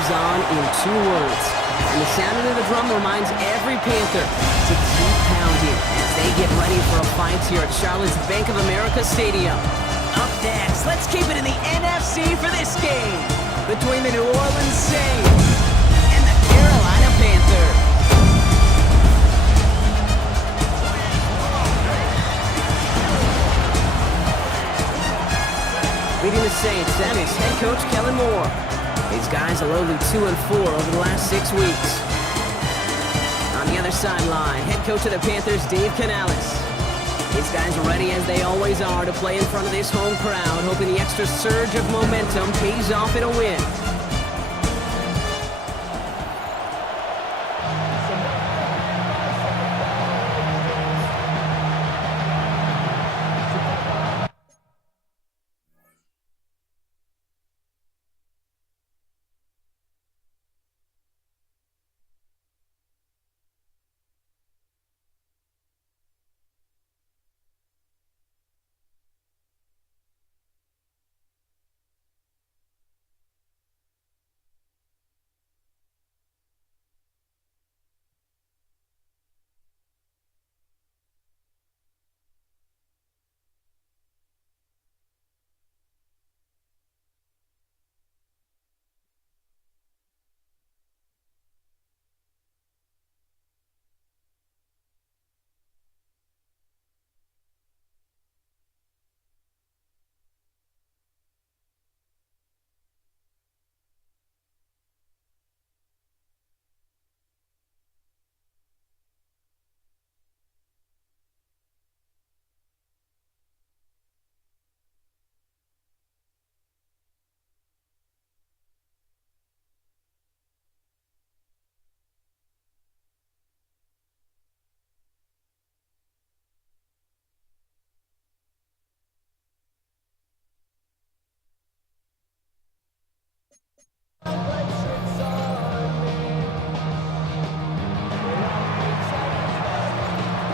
moves on in 2 words. And the sound of the drum reminds every Panther to keep pounding as they get ready for a fight here at Charlotte's Bank of America Stadium. Up next, let's keep it in the NFC for this game between the New Orleans Saints and the Carolina Panthers. Leading the Saints, that is head coach Kellen Moore. These guys are lowly 2-4 over the last 6 weeks. On the other sideline, head coach of the Panthers, Dave Canales. These guys are ready, as they always are, to play in front of this home crowd, hoping the extra surge of momentum pays off in a win.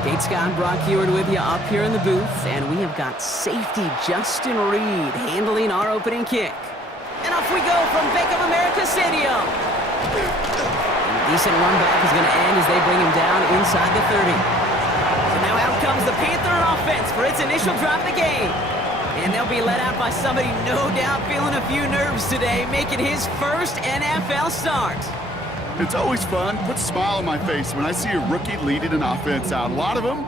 Kate Scott, Brock Heward with you up here in the booth, and we have got safety Justin Reed handling our opening kick. And off we go from Bank of America Stadium. And a decent run back is going to end as they bring him down inside the 30. So now out comes the Panther offense for its initial drive of the game. And they'll be led out by somebody no doubt feeling a few nerves today, making his first NFL start. It's always fun, puts a smile on my face when I see a rookie leading an offense out. A lot of them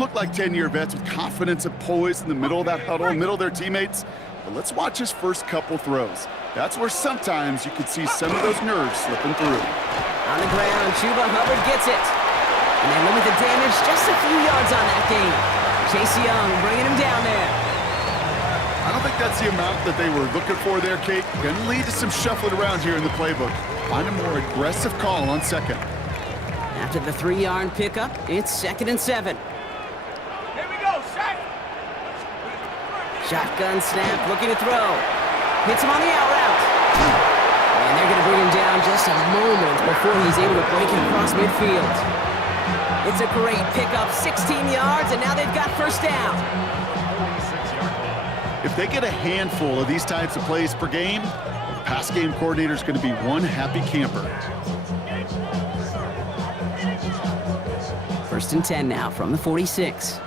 look like 10-year vets with confidence and poise in the middle of that huddle, middle of their teammates. But let's watch his first couple throws. That's where sometimes you could see some of those nerves slipping through. On the ground, Chuba Hubbard gets it. And they limit the damage just a few yards on that game. Chase Young bringing him down there. I don't think that's the amount that they were looking for there, Kate. Going to lead to some shuffling around here in the playbook. Find a more aggressive call on second. After the 3-yard pickup, it's 2nd and 7. Here we go, set. Shotgun snap, looking to throw. Hits him on the out route. And they're going to bring him down just a moment before he's able to break it across midfield. It's a great pickup, 16 yards, and now they've got first down. If they get a handful of these types of plays per game, the pass game coordinator is going to be one happy camper. 1st and 10 now from the 46.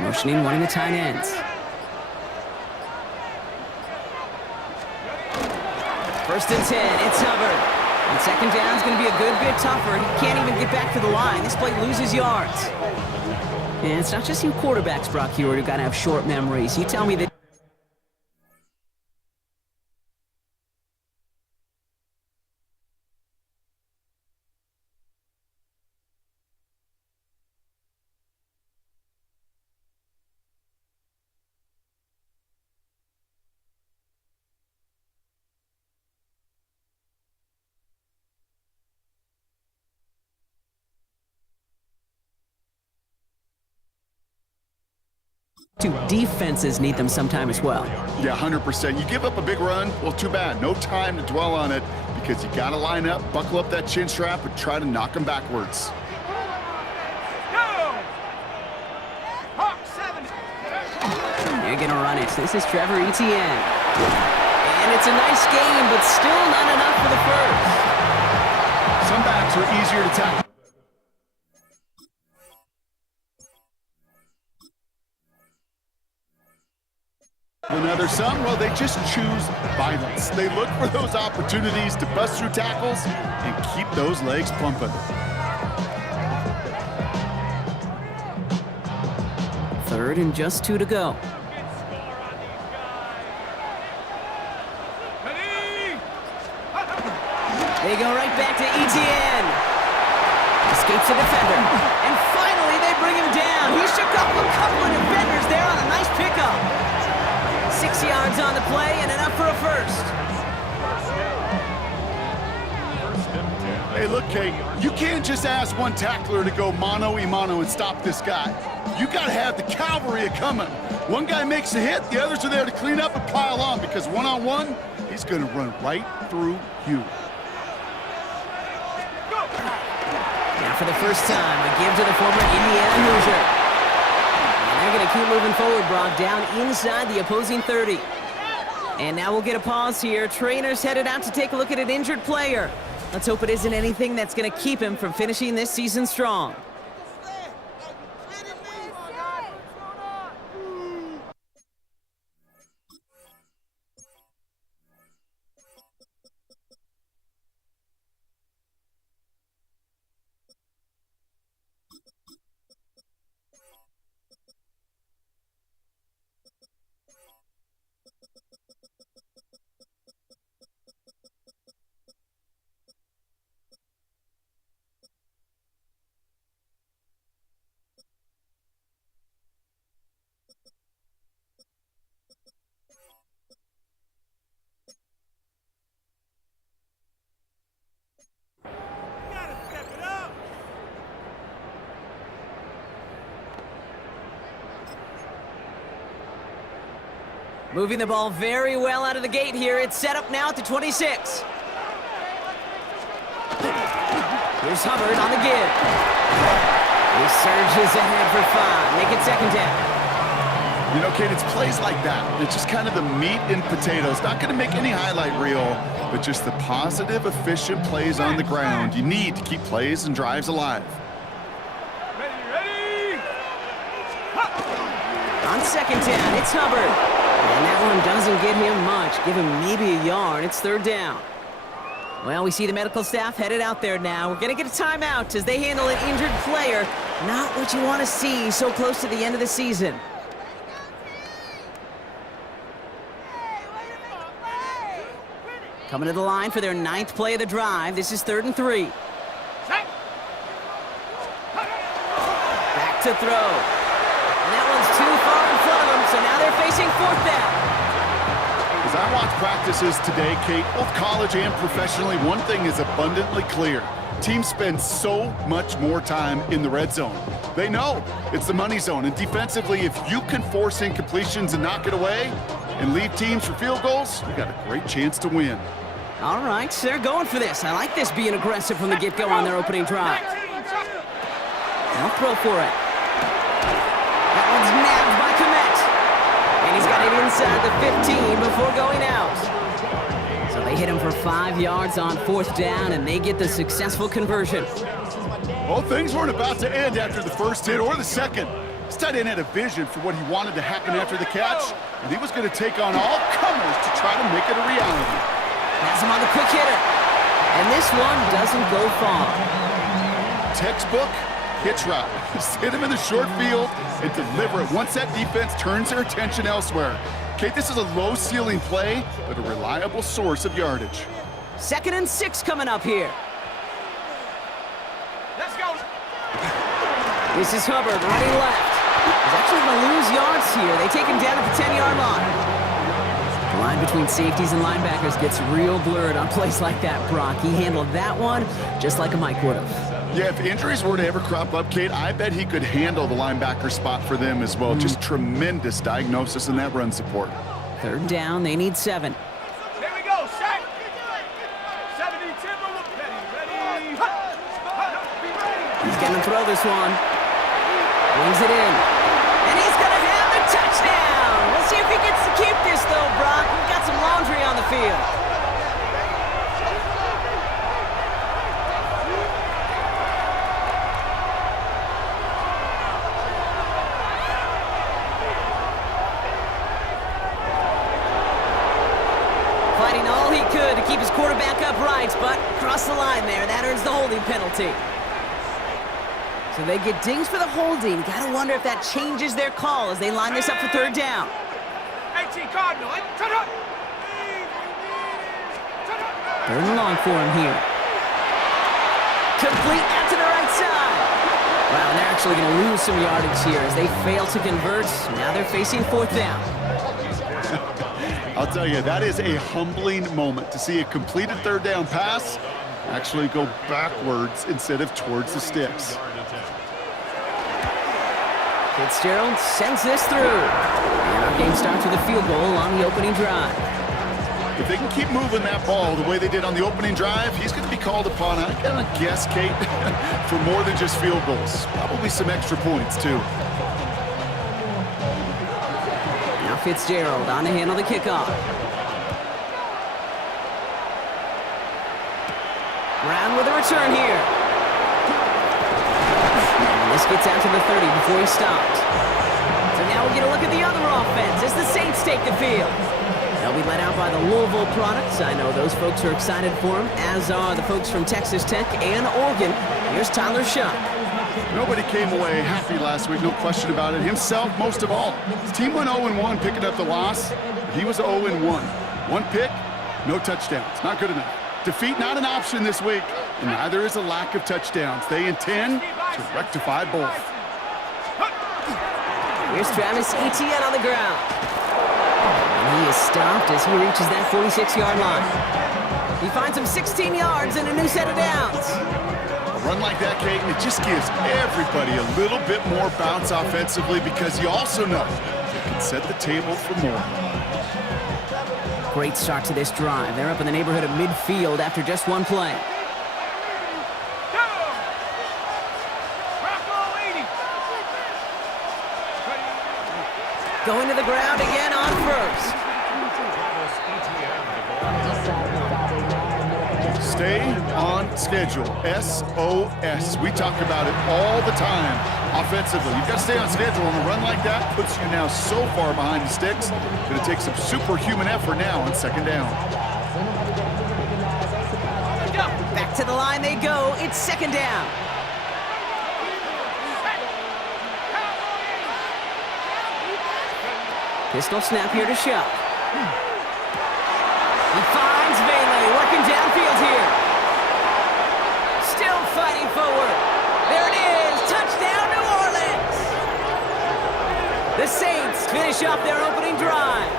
Motioning one of the tight ends. 1st and 10, it's Hubbard. And 2nd down is going to be a good bit tougher. He can't even get back to the line. This play loses yards. And it's not just you quarterbacks, Brock Heward, who got to have short memories. You tell me that defenses need them sometime as well. Yeah, 100%. You give up a big run, well, too bad. No time to dwell on it because you got to line up, buckle up that chin strap, and try to knock them backwards. There you gonna run it. This is Trevor Etienne. And it's a nice game, but still not enough for the first. Some backs are easier to tackle. Another some, well, they just choose violence. They look for those opportunities to bust through tackles and keep those legs pumping. Third and just 2 to go. They go right back to Etienne. Escapes the defender. And finally, they bring him down. He shook up a couple of defenders there on a nice pickup. 6 yards on the play and enough for a first. Hey, look, Kate, you can't just ask one tackler to go mano-a-mano and stop this guy. You got to have the cavalry coming. One guy makes a hit, the others are there to clean up and pile on, because one-on-one, he's going to run right through you. Now for the first time, a give to the former Indiana Hoosier. And they're going to keep moving forward, Brock, down inside the opposing 30. And now we'll get a pause here. Trainer's headed out to take a look at an injured player. Let's hope it isn't anything that's going to keep him from finishing this season strong. Moving the ball very well out of the gate here. It's set up now at the 26. Here's Hubbard on the give. He surges ahead for 5. Make it second down. You know, Kate, it's plays like that. It's just kind of the meat and potatoes. Not going to make any highlight reel, but just the positive, efficient plays on the ground you need to keep plays and drives alive. Ready! On second down, it's Hubbard. And that one doesn't get him much. Give him maybe a yard. It's third down. Well, we see the medical staff headed out there now. We're going to get a timeout as they handle an injured player. Not what you want to see so close to the end of the season. Coming to the line for their 9th play of the drive. This is 3rd and 3. Back to throw. And that one's too far in front of them, so now they're facing 4th down. As I watch practices today, Kate, both college and professionally, one thing is abundantly clear. Teams spend so much more time in the red zone. They know it's the money zone, and defensively, if you can force incompletions and knock it away and leave teams for field goals, you got a great chance to win. All right, so they're going for this. I like this being aggressive from the get-go on their opening drive. They'll throw for it. That one's nabbed by Komet. And he's got it inside the 15 before going out. So they hit him for 5 yards on 4th down, and they get the successful conversion. Well, things weren't about to end after the first hit or the second. This tight end had a vision for what he wanted to happen after the catch, and he was going to take on all comers to try to make it a reality. Has him on the quick hitter. And this one doesn't go far. Textbook hitch route. Just hit him in the short field and deliver it once that defense turns their attention elsewhere. Okay, this is a low-ceiling play, but a reliable source of yardage. 2nd and 6 coming up here. Let's go. This is Hubbard running left. He's actually going to lose yards here. They take him down at the 10-yard line. The line between safeties and linebackers gets real blurred on plays like that, Brock. He handled that one just like a Mike would have. Yeah, if injuries were to ever crop up, Kate, I bet he could handle the linebacker spot for them as well. Just tremendous diagnosis in that run support. 3rd down, they need 7. Here we go, set. 70 timber, ready. He's going to throw this one. Brings it in. And he's going to have the touchdown. We'll see if fighting all he could to keep his quarterback upright, but across the line there, that earns the holding penalty. So they get dings for the holding. Gotta wonder if that changes their call as they line this up for third down. 18 Cardinal, turn up! Third and long for him here. Complete out to the right side. Wow, and they're actually going to lose some yardage here as they fail to convert. Now they're facing fourth down. I'll tell you, that is a humbling moment to see a completed third down pass actually go backwards instead of towards the sticks. Fitzgerald sends this through. And our game starts with a field goal on the opening drive. If they can keep moving that ball the way they did on the opening drive, he's going to be called upon, I gotta guess, Kate, for more than just field goals. Probably some extra points, too. Now Fitzgerald on to handle the kickoff. Brown with a return here. And this gets out to the 30 before he stops. So now we get a look at the other offense as the Saints take the field. They'll be led out by the Louisville products. I know those folks are excited for him, as are the folks from Texas Tech and Oregon. Here's Tyler Shuck. Nobody came away happy last week, no question about it. Himself, most of all. His team went 0-1 picking up the loss. He was 0-1. One pick, no touchdowns. Not good enough. Defeat not an option this week, and neither is a lack of touchdowns. They intend to rectify both. Here's Travis Etienne on the ground. And he is stopped as he reaches that 46-yard line. He finds him 16 yards and a new set of downs. A run like that, Kate, it just gives everybody a little bit more bounce offensively because you also know you can set the table for more. Great start to this drive. They're up in the neighborhood of midfield after just one play. Going to the ground again on first. Stay on schedule. SOS. We talk about it all the time offensively. You've got to stay on schedule, and a run like that puts you now so far behind the sticks. Going to take some superhuman effort now on second down. Back to the line they go. It's second down. Pistol snap here to Shuck. He finds Bailey working downfield here. Still fighting forward. There it is. Touchdown, New Orleans. The Saints finish off their opening drive.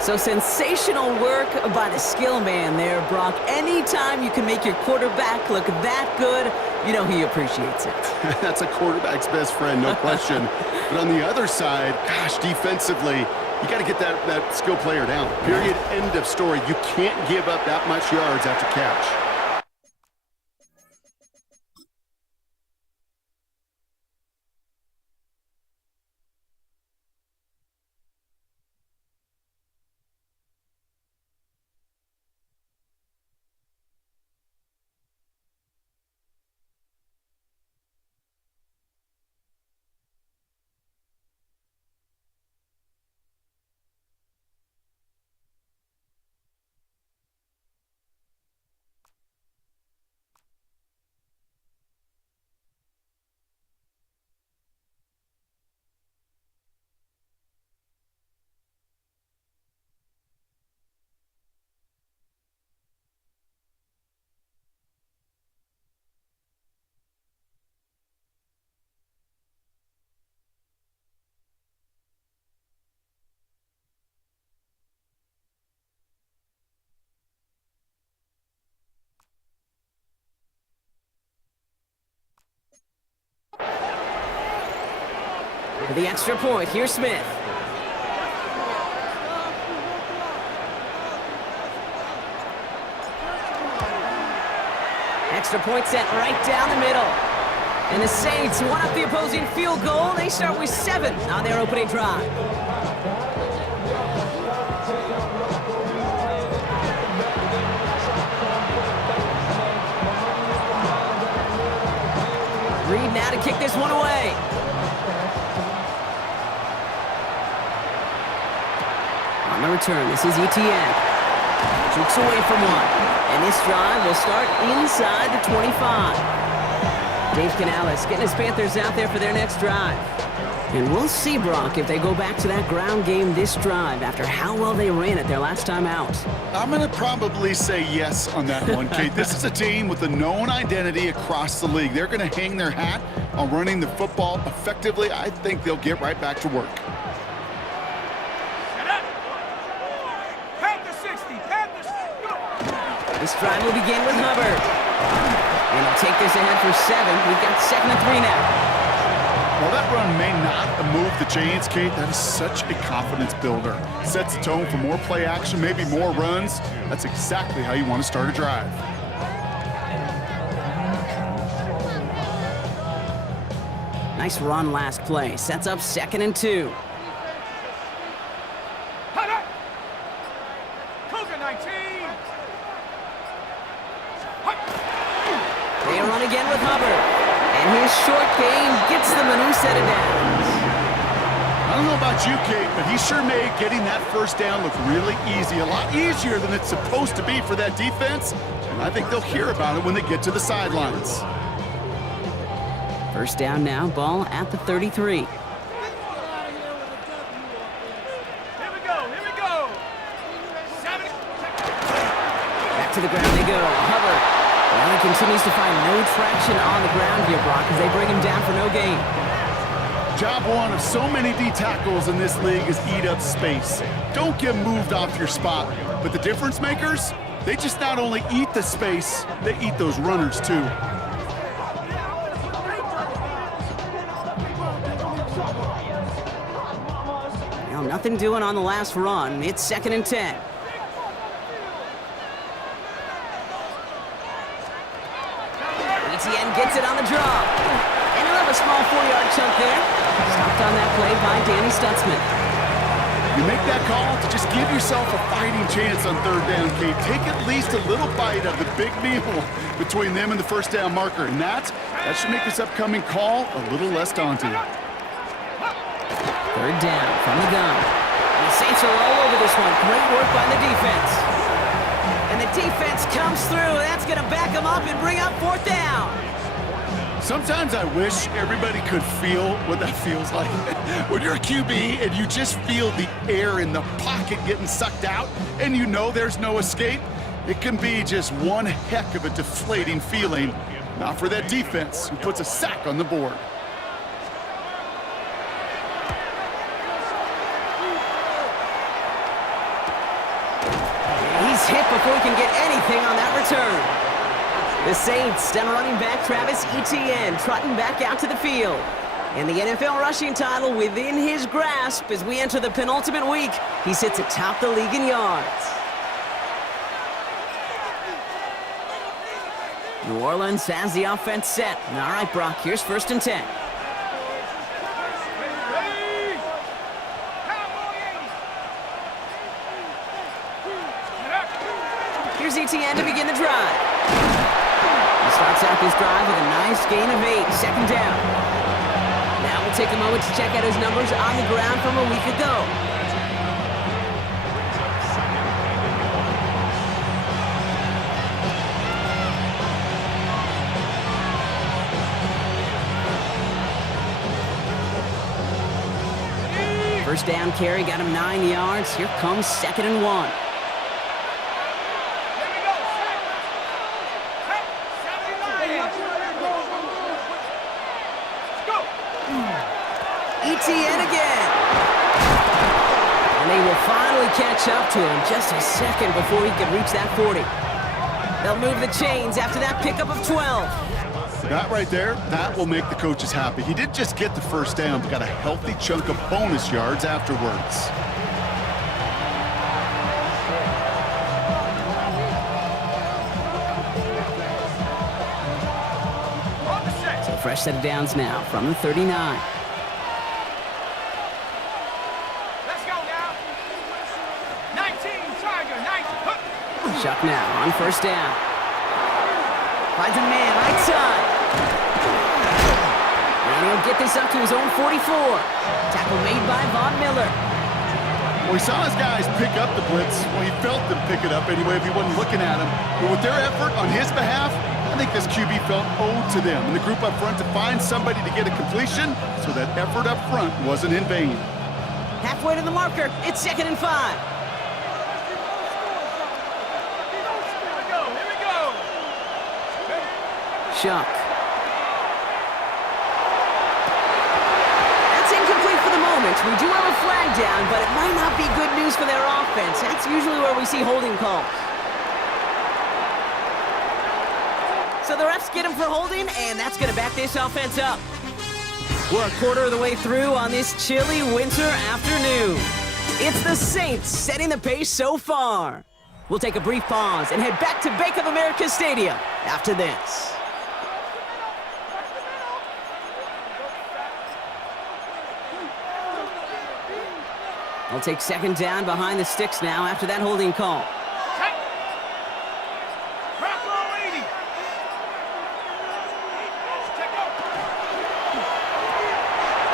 So sensational work by the skill man there, Brock. Anytime you can make your quarterback look that good, you know he appreciates it. That's a quarterback's best friend, no question. But on the other side, gosh, defensively, you got to get that skill player down. Period, end of story. You can't give up that much yards after catch. For the extra point, here's Smith. Extra point set right down the middle. And the Saints one up the opposing field goal. They start with 7 on their opening drive. Reed now to kick this one away. On the return. This is Etienne. Jukes away from one. And this drive will start inside the 25. Dave Canales getting his Panthers out there for their next drive. And we'll see, Brock, if they go back to that ground game this drive after how well they ran it their last time out. I'm going to probably say yes on that one, Kate. This is a team with a known identity across the league. They're going to hang their hat on running the football effectively. I think they'll get right back to work. This drive will begin with Hubbard. And he'll take this ahead for 7. We've got 2nd and 3 now. While that run may not move the chains, Kate, that is such a confidence builder. Sets the tone for more play action, maybe more runs. That's exactly how you want to start a drive. Nice run last play. Sets up 2nd and 2. They run again with Hubbard. And his short game gets them a new set of downs. I don't know about you, Kate, but he sure made getting that first down look really easy. A lot easier than it's supposed to be for that defense. And I think they'll hear about it when they get to the sidelines. First down now, ball at the 33. Here we go. Back to the ground they go. Hubbard. Well, he continues to find no traction on the ground here, Brock, as they bring him down for no gain. Job one of so many D tackles in this league is eat up space. Don't get moved off your spot. But the difference makers, they just not only eat the space, they eat those runners too. Well, nothing doing on the last run. It's 2nd and 10. Etienne gets it on the draw. And he'll have a small 4-yard chunk there. Stopped on that play by Danny Stutzman. You make that call to just give yourself a fighting chance on 3rd down, Kate. Take at least a little bite of the big meal between them and the first down marker. And that should make this upcoming call a little less daunting. 3rd down from the gun. And the Saints are all over this one. Great work by the defense. And the defense comes through. That's going to back them up and bring up 4th down. Sometimes I wish everybody could feel what that feels like. When you're a QB and you just feel the air in the pocket getting sucked out and you know there's no escape, it can be just one heck of a deflating feeling. Not for that defense who puts a sack on the board. He's hit before he can get anything on that return. The Saints and running back Travis Etienne trotting back out to the field. And the NFL rushing title within his grasp as we enter the penultimate week. He sits atop the league in yards. New Orleans has the offense set. All right, Brock, here's 1st and 10. Here's Etienne to begin the drive. He starts out this drive with a nice gain of 8, 2nd down. Now we'll take a moment to check out his numbers on the ground from a week ago. First down carry got him 9 yards. Here comes 2nd and 1. Etienne again. And they will finally catch up to him just a second before he could reach that 40. They'll move the chains after that pickup of 12. That right there, that will make the coaches happy. He didn't just get the first down, but got a healthy chunk of bonus yards afterwards. So fresh set of downs now from the 39. Chuck now on first down. Finds a man right side. And he'll get this up to his own 44. Tackle made by Von Miller. Well, he saw his guys pick up the blitz. Well, he felt them pick it up anyway if he wasn't looking at him. But with their effort on his behalf, I think this QB felt owed to them and the group up front to find somebody to get a completion, so that effort up front wasn't in vain. Halfway to the marker. It's 2nd and 5. Here we go. Shuck. That's incomplete for the moment. We do have a flag down, but it might not be good news for their offense. That's usually where we see holding calls. So the refs get him for holding, and that's going to back this offense up. We're a quarter of the way through on this chilly winter afternoon. It's the Saints setting the pace so far. We'll take a brief pause and head back to Bank of America Stadium after this. They'll take 2nd down behind the sticks now after that holding call.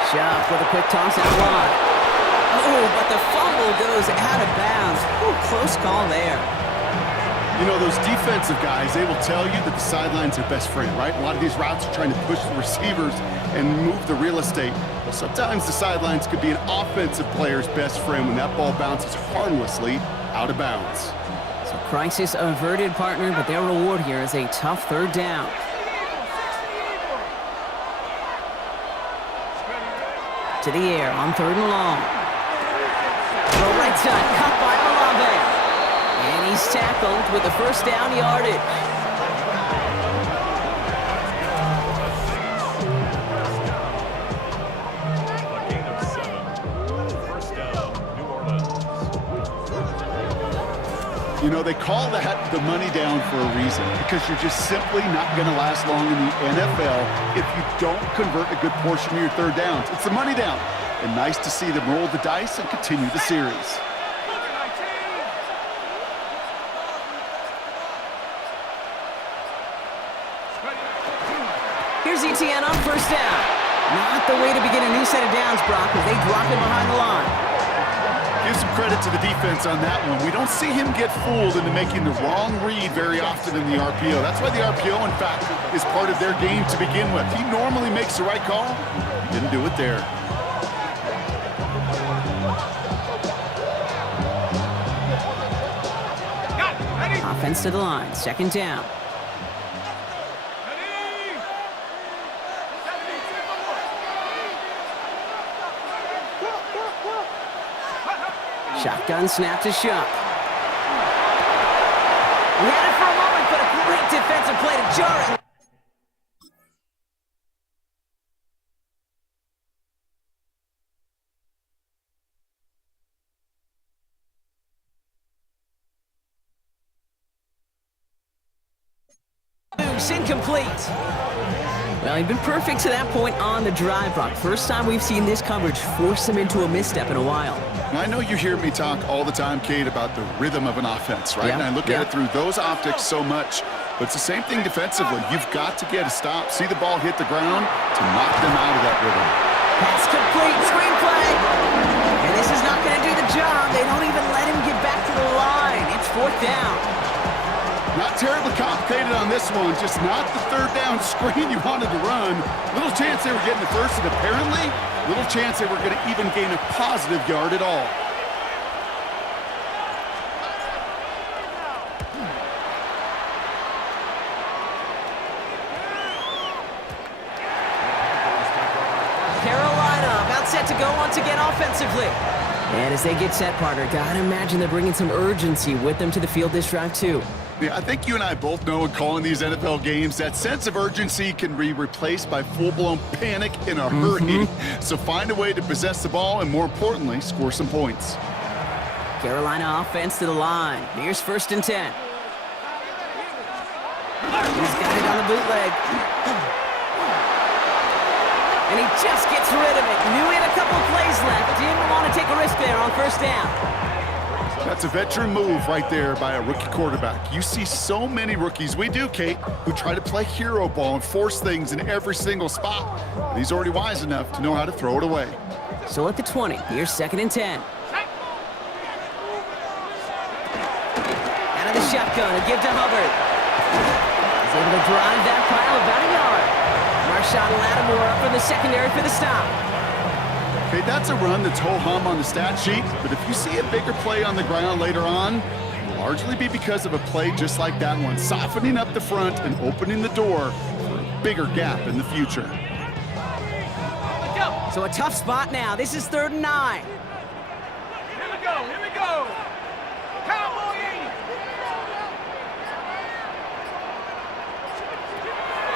Shuck with a quick toss out wide. Oh, but the fumble goes out of bounds. Ooh, close call there. You know, those defensive guys, they will tell you that the sideline's their best friend, right? A lot of these routes are trying to push the receivers and move the real estate. Well, sometimes the sidelines could be an offensive player's best friend when that ball bounces harmlessly out of bounds. So crisis averted, partner, but their reward here is a tough 3rd down. To the air on 3rd and long. Throw right side, cut by Olave. And he's tackled with the 1st down yardage. Gain of 7. 1st down, New Orleans. You know, they call that the money down for a reason, because you're just simply not going to last long in the NFL if you don't convert a good portion of your 3rd downs. It's the money down. And nice to see them roll the dice and continue the series. Here's ETN on 1st down. Not the way to begin a new set of downs, Brock, as they drop him behind the line. Give some credit to the defense on that one. We don't see him get fooled into making the wrong read very often in the RPO. That's why the RPO, in fact, is part of their game to begin with. He normally makes the right call. Didn't do it there. Offense to the line, 2nd down. Shotgun snap to Shuck. We had it for a moment, but a great defensive play to jar it. Incomplete. Well, he'd been perfect to that point on the drive, Brock. First time we've seen this coverage force him into a misstep in a while. I know you hear me talk all the time, Kate, about the rhythm of an offense, right? Yeah, and I look at it through those optics so much. But it's the same thing defensively. You've got to get a stop, see the ball hit the ground to knock them out of that rhythm. Pass complete, screenplay. And this is not going to do the job. They don't even let him get back to the line. It's 4th down. Not terribly complicated on this one, just not the 3rd down screen you wanted to run. Little chance they were getting the 1st, and apparently, little chance they were going to even gain a positive yard at all. Carolina about set to go once again offensively. And as they get set, partner, gotta imagine they're bringing some urgency with them to the field this drive, too. Yeah, I think you and I both know in calling these NFL games, that sense of urgency can be replaced by full-blown panic in a hurry. So find a way to possess the ball and, more importantly, score some points. Carolina offense to the line. Here's 1st and 10. He's got it on the bootleg. And he just gets rid of it. Knew he had a couple plays left. Didn't want to take a risk there on 1st down. That's a veteran move right there by a rookie quarterback. You see so many rookies, we do, Kate, who try to play hero ball and force things in every single spot. But he's already wise enough to know how to throw it away. So at the 20, here's 2nd and 10. shotgun and give to Hubbard. He's able to drive that pile about a yard. Marshawn Lattimore up in the secondary for the stop. Okay, that's a run that's ho-hum on the stat sheet, but if you see a bigger play on the ground later on, it'll largely be because of a play just like that one, softening up the front and opening the door for a bigger gap in the future. So a tough spot now. This is 3rd and 9. Here we go, here we go. Cowboy!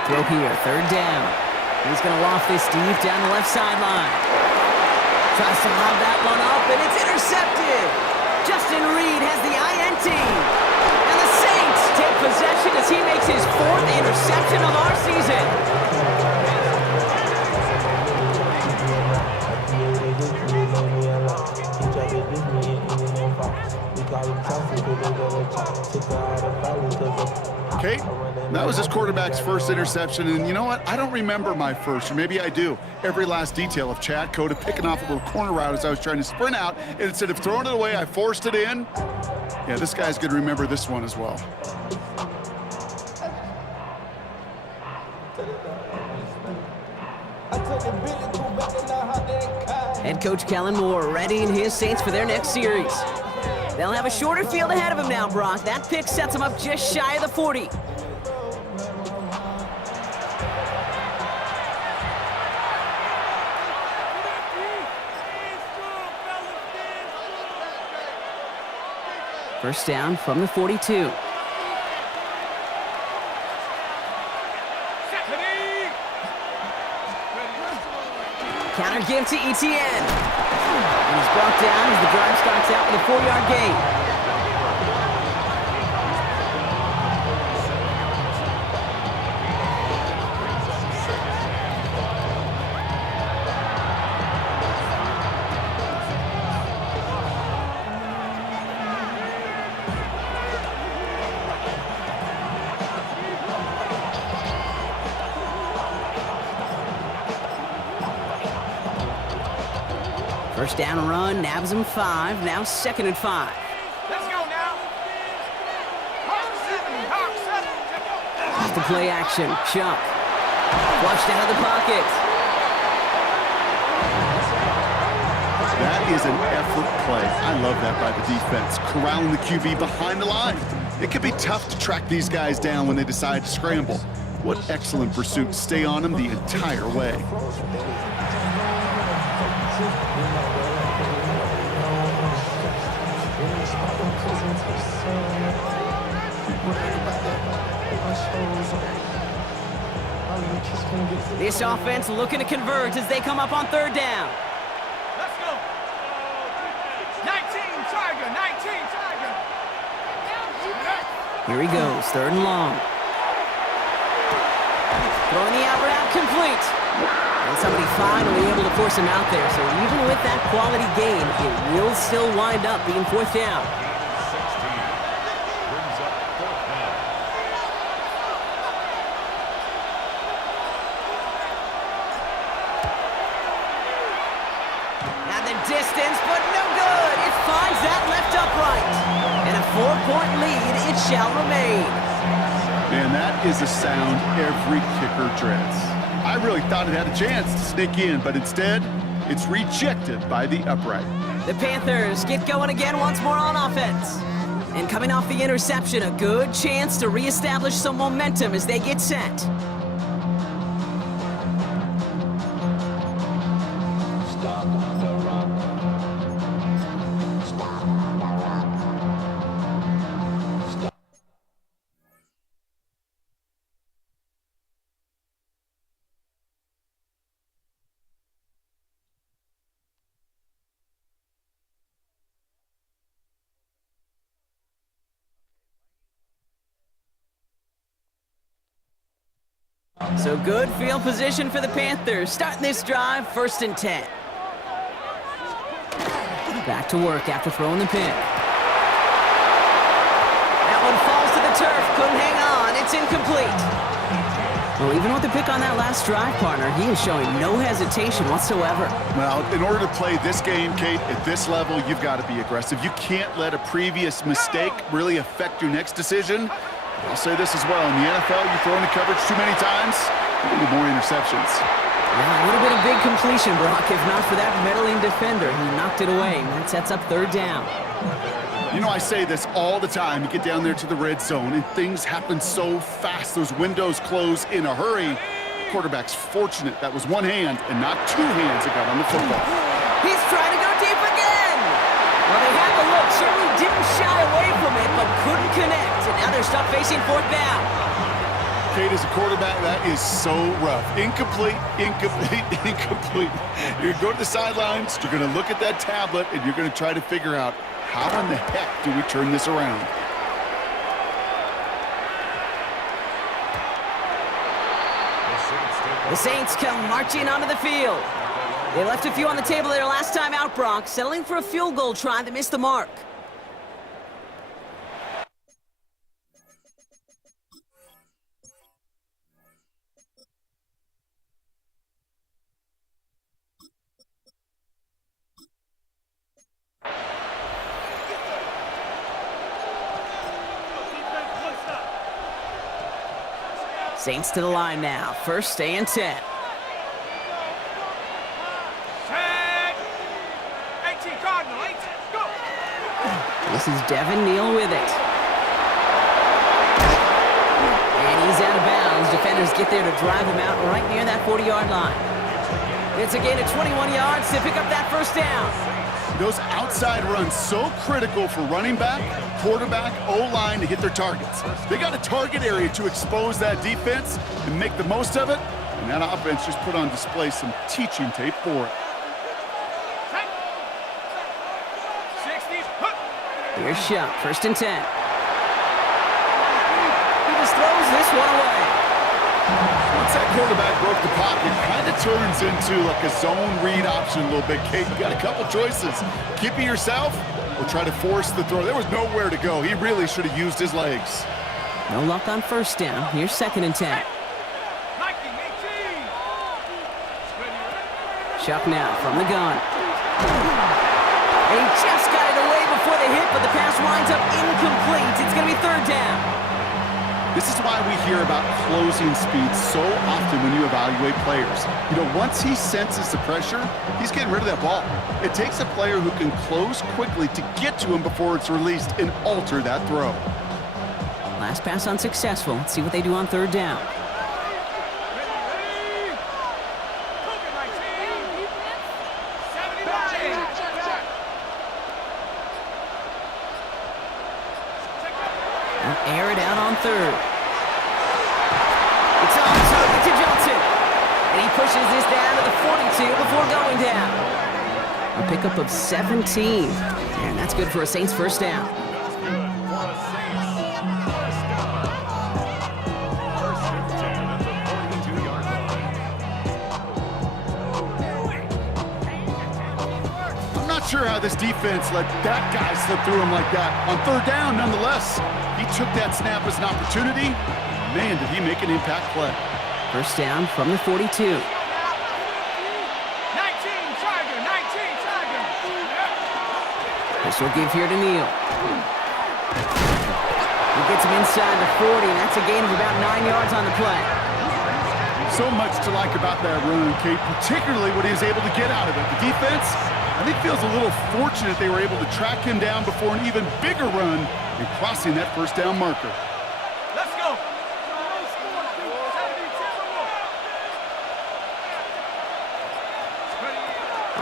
Throw here, 3rd down. He's going to loft this deep down the left sideline. Tries to lob that one up, and it's intercepted. Justin Reed has the INT. And the Saints take possession as he makes his 4th interception of our season. Okay, that was his quarterback's first interception, and you know what? I don't remember my first, or maybe I do. Every last detail of Chad Cota picking off a little corner route as I was trying to sprint out, and instead of throwing it away, I forced it in. Yeah, this guy's gonna remember this one as well. Head coach Kellen Moore readying his Saints for their next series. They'll have a shorter field ahead of him now, Brock. That pick sets him up just shy of the 40. First down from the 42. Counter give to Etienne. And he's brought down as the drive starts out with a 4-yard gain. First down run, nabs him 5, now 2nd and 5. Let's go now. Hawk 7. Off the play action, Chuck. Flushed out of the pocket. That is an effort play. I love that by the defense, corralling the QB behind the line. It can be tough to track these guys down when they decide to scramble. What excellent pursuit. Stay on them the entire way. This offense looking to converge as they come up on 3rd down. Let's go. 19 Tiger, 19 Tiger. Here he goes, 3rd and long. Throwing the out route complete. And somebody finally able to force him out there. So even with that quality gain, it will still wind up being 4th down. Distance, but no good. It finds that left upright. And a 4-point lead, it shall remain. Man, that is a sound every kicker dreads. I really thought it had a chance to sneak in, but instead, it's rejected by the upright. The Panthers get going again once more on offense. And coming off the interception, a good chance to reestablish some momentum as they get set. So good field position for the Panthers. Starting this drive, 1st and 10. Back to work after throwing the pick. That one falls to the turf. Couldn't hang on. It's incomplete. Well, even with the pick on that last drive, partner, he is showing no hesitation whatsoever. Well, in order to play this game, Kate, at this level, you've got to be aggressive. You can't let a previous mistake really affect your next decision. I'll say this as well. In the NFL, you throw into coverage too many times, you're going to get more interceptions. Yeah, it would have been a big completion, Brock, if not for that meddling defender. He knocked it away, and that sets up third down. You know, I say this all the time. You get down there to the red zone, and things happen so fast. Those windows close in a hurry. Quarterback's fortunate that was one hand and not two hands that got on the football. He's trying to go deep again. Well, they had the look. Certainly didn't shy away from it, but couldn't connect. And now they're stuck facing fourth down. Kate, as a quarterback, that is so rough. Incomplete, incomplete, incomplete. You're going to go to the sidelines, you're going to look at that tablet, and you're going to try to figure out, how in the heck do we turn this around? The Saints come marching onto the field. They left a few on the table there last time out, Brock, settling for a field goal try that missed the mark. Saints to the line now. First and 10. Set. 18 Cardinal, 18, go! This is Devin Neal with it. And he's out of bounds. Defenders get there to drive him out right near that 40-yard line. It's a gain of 21 yards to pick up that first down. Those outside runs so critical for running back, quarterback, O-line to hit their targets. They got a target area to expose that defense and make the most of it, and that offense just put on display some teaching tape for it. 60. Here's Shuck, first and 10. He just throws this one away. Once that quarterback broke the pocket, kind of turns into like a zone read option a little bit, Kate. You got a couple choices. Keep it yourself or try to force the throw. There was nowhere to go. He really should have used his legs. No luck on first down. Here's second and 10. Shuck now from the gun. And he just got it away before the hit, but the pass winds up incomplete. It's going to be third down. This is why we hear about closing speed so often when you evaluate players. You know, once he senses the pressure, he's getting rid of that ball. It takes a player who can close quickly to get to him before it's released and alter that throw. Last pass unsuccessful. Let's see what they do on third down. Air it out on third. It's on target to Johnson. And he pushes this down to the 42 before going down. A pickup of 17. And that's good for a Saints first down. I'm not sure how this defense let that guy slip through him like that. On third down, nonetheless, he took that snap as an opportunity. Man, did he make an impact play. First down from the 42. 19 Tiger, 19 Tiger. This will give here to Neal. He gets him inside the 40, and that's a gain of about 9 yards on the play. So much to like about that run, Kate, particularly what he was able to get out of it. The defense, I think, feels a little fortunate they were able to track him down before an even bigger run and crossing that first down marker. Let's go.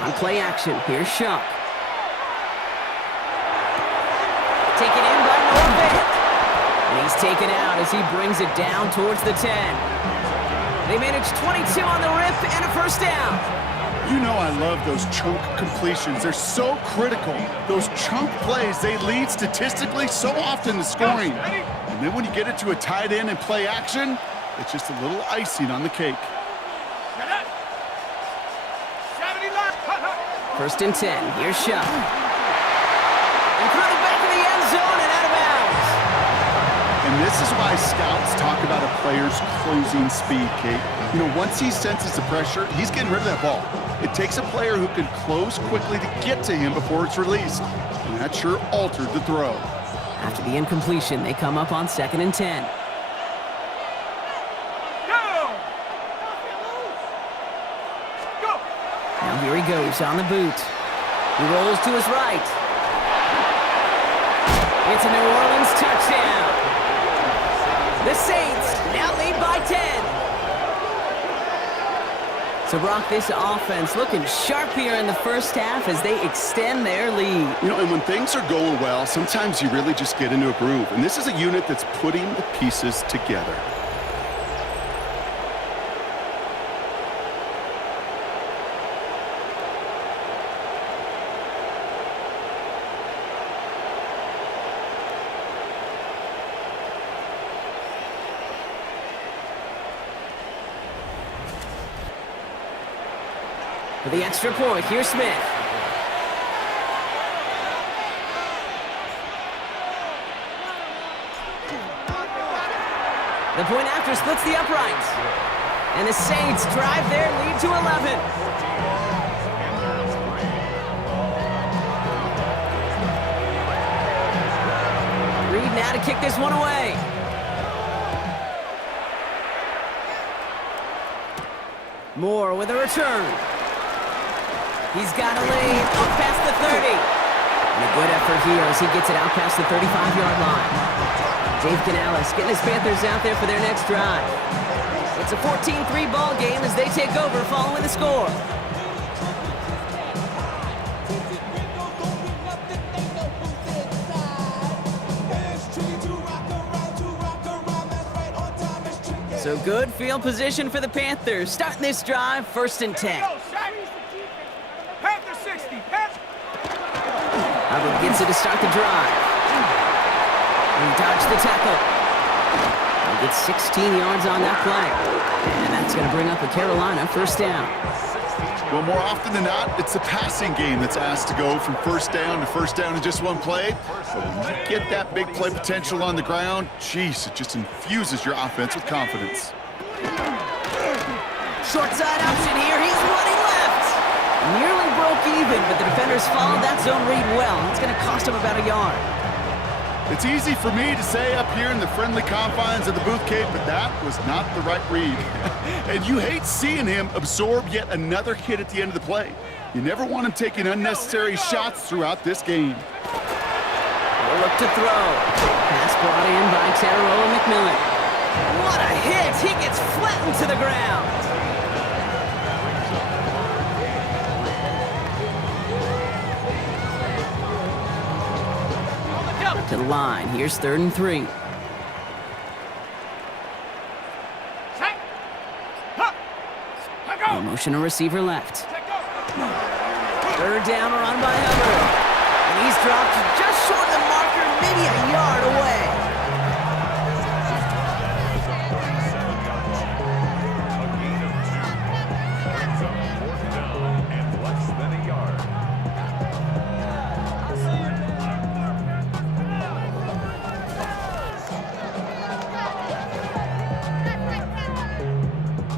On play action, here's Shuck. Taken in by Nolan. And he's taken out as he brings it down towards the 10. They manage 22 on the rip and a first down. You know I love those chunk completions. They're so critical. Those chunk plays, they lead statistically so often to scoring. And then when you get it to a tight end and play action, it's just a little icing on the cake. First and 10, here's Shuck. And through the back of the end zone and out of bounds. And And this is why scouts talk about a player's closing speed, Kate. You know, once he senses the pressure, he's getting rid of that ball. It takes a player who can close quickly to get to him before it's released. And that sure altered the throw. After the incompletion, they come up on 2nd and 10. Now here he goes on the boot. He rolls to his right. It's a New Orleans touchdown. The Saints now lead by 10. So, Brock, this offense looking sharp here in the first half as they extend their lead. You know, and when things are going well, sometimes you really just get into a groove. And this is a unit that's putting the pieces together. For the extra point, here's Smith. The point after splits the uprights. And the Saints drive their lead to 11. Reed now to kick this one away. Moore with a return. He's got a lane up past the 30. And a good effort here as he gets it out past the 35-yard line. Dave Canales getting his Panthers out there for their next drive. It's a 14-3 ball game as they take over following the score. So good field position for the Panthers. Starting this drive, 1st and 10. Panther 60, Panther. Hubbard gets it to start the drive. And he dodged the tackle. He gets 16 yards on that play. And that's going to bring up a Carolina 1st down. Well, more often than not, it's the passing game that's asked to go from 1st down to 1st down in just one play. But when you get that big play potential on the ground, geez, it just infuses your offense with confidence. Short side option here. He's running left. Nearly broke even, but the defenders followed that zone read well. It's going to cost him about a yard. It's easy for me to say up here in the friendly confines of the booth, Kate, but that was not the right read. And you hate seeing him absorb yet another hit at the end of the play. You never want him taking unnecessary shots throughout this game. A look to throw. Pass brought in by Tataroa McMillan. What a hit! He gets flattened to the ground. To the line. Here's 3rd and 3. No motion, a receiver left. 3rd down, run by Hubbard. And he's dropped just short of the marker, maybe a yard away.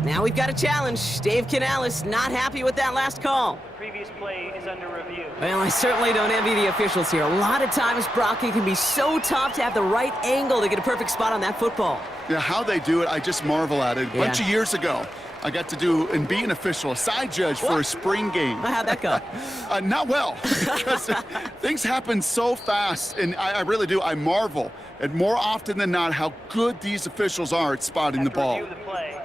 Now we've got a challenge. Dave Canales not happy with that last call. Previous play is under review. Well, I certainly don't envy the officials here. A lot of times, Brock, it can be so tough to have the right angle to get a perfect spot on that football. Yeah, how they do it, I just marvel at it. A bunch of years ago, I got to do and be an official, a side judge for a spring game. How'd that go? Not well, because things happen so fast, and I really do. I marvel at more often than not how good these officials are at spotting the ball. Review the play.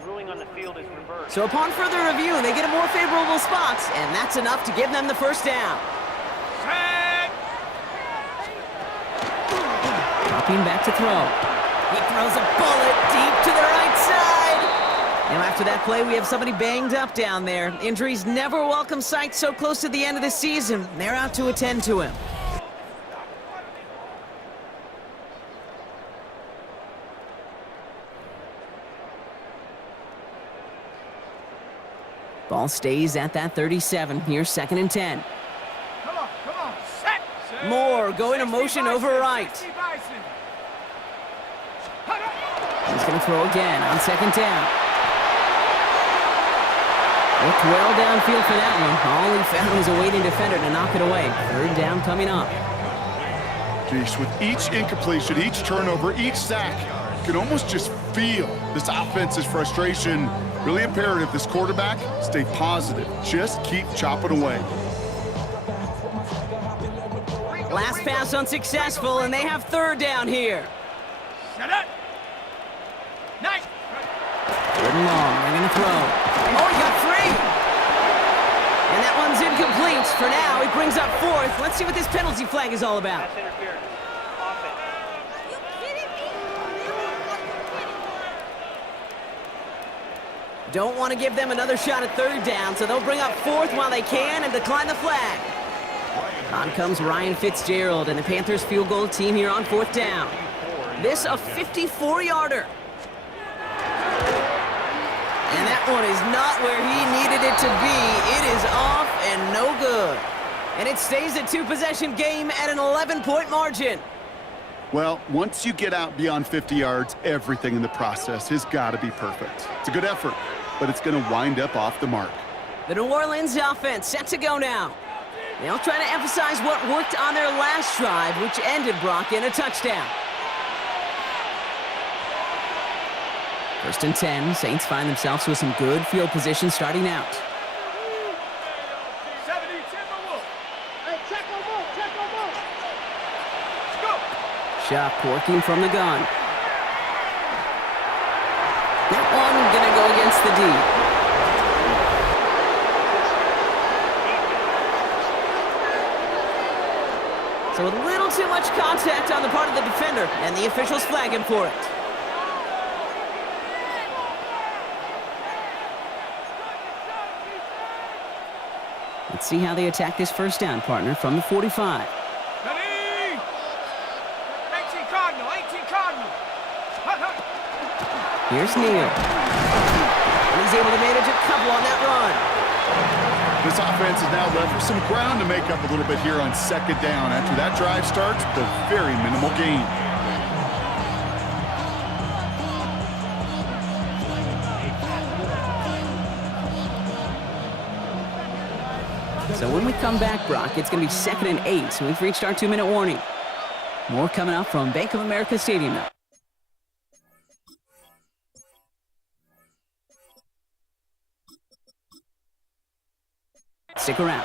The ruling on the field is reversed. So upon further review, they get a more favorable spot, and that's enough to give them the 1st down. Dropping back to throw. He throws a bullet deep to the right side. Now after that play, we have somebody banged up down there. Injuries never a welcome sight so close to the end of the season. They're out to attend to him. Ball stays at that 37. Here's 2nd and 10. Come on, set. Moore going to motion over right. He's going to throw again on second down. Looked well downfield for that one. All he found was a waiting defender to knock it away. Third down coming up. Geez, with each incompletion, each turnover, each sack, you can almost just feel this offense's frustration. Really imperative this quarterback stay positive. Just keep chopping away. Last pass unsuccessful, and they have third down here. Set up. Nice. Good and long. They're going to throw. Oh, he got free. And that one's incomplete. For now, he brings up fourth. Let's see what this penalty flag is all about. Pass interference. Offense. Don't want to give them another shot at third down, so they'll bring up fourth while they can and decline the flag. On comes Ryan Fitzgerald and the Panthers field goal team here on fourth down. This a 54-yarder. And that one is not where he needed it to be. It is off and no good. And it stays a two-possession game at an 11-point margin. Well, once you get out beyond 50 yards, everything in the process has got to be perfect. It's a good effort, but it's going to wind up off the mark. The New Orleans offense set to go now. They'll try to emphasize what worked on their last drive, which ended Brock in a touchdown. First and 10, Saints find themselves with some good field position starting out. 70, Timberwolf. Hey, check on move, check on move. Let's go. Shuck working from the gun. That one gonna go against the D. So a little too much contact on the part of the defender, and the officials flag him for it. Let's see how they attack this first down, partner, from the 45. Ready? 18 Cardinal, 18 Cardinal. Hut, hut. Here's Neal. And he's able to manage a couple on that run. This offense is now left with some ground to make up a little bit here on second down. After that drive starts, the very minimal gain. So when we come back, Brock, it's going to be 2nd and 8, so we've reached our 2-minute warning. More coming up from Bank of America Stadium now. Stick around.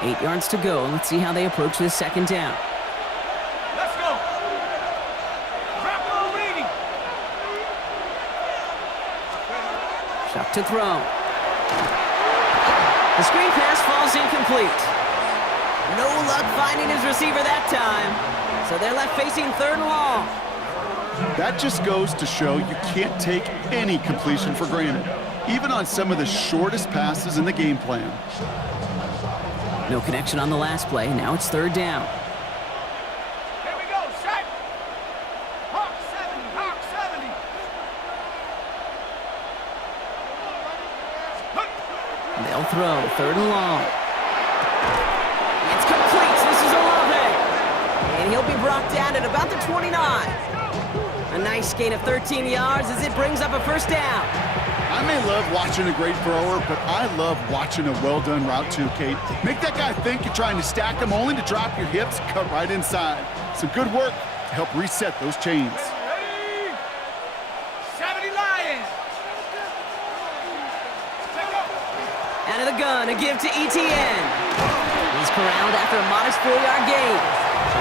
8 yards to go. Let's see how they approach this second down. Let's go. Drop ball reading. Shuck to throw. The screen pass falls incomplete. No luck finding his receiver that time. So they're left facing 3rd and long. That just goes to show you can't take any completion for granted, even on some of the shortest passes in the game plan. No connection on the last play. Now it's 3rd down. Here we go, set. Hawk 70, Hawk 70. They'll throw 3rd and long. It's complete. This is Olave. And he'll be brought down at about the 29. A nice gain of 13 yards as it brings up a first down. I may love watching a great thrower, but I love watching a well-done route too, Kate. Make that guy think you're trying to stack him only to drop your hips, cut right inside. Some good work to help reset those chains. Ready? 70 Lions. Take up. Out of the gun, a give to Etienne. He's corralled after a modest 4-yard gain.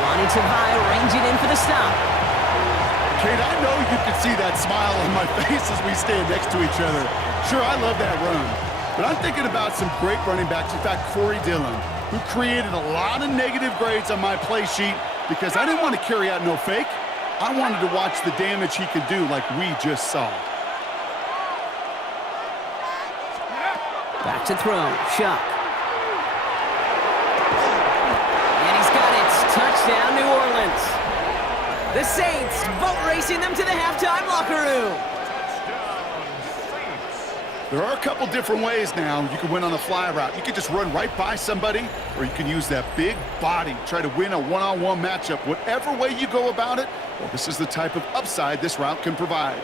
Lonnie Tavai ranging in for the stop. Kate, I know you can see that smile on my face as we stand next to each other. Sure, I love that run. But I'm thinking about some great running backs. In fact, Corey Dillon, who created a lot of negative grades on my play sheet because I didn't want to carry out no fake. I wanted to watch the damage he could do like we just saw. Back to throw. Shuck. And he's got it. Touchdown, New Orleans. The Saints boat racing them to the halftime locker room. There are a couple different ways now. You can win on a fly route. You can just run right by somebody, or you can use that big body, try to win a one-on-one matchup. Whatever way you go about it, well, this is the type of upside this route can provide.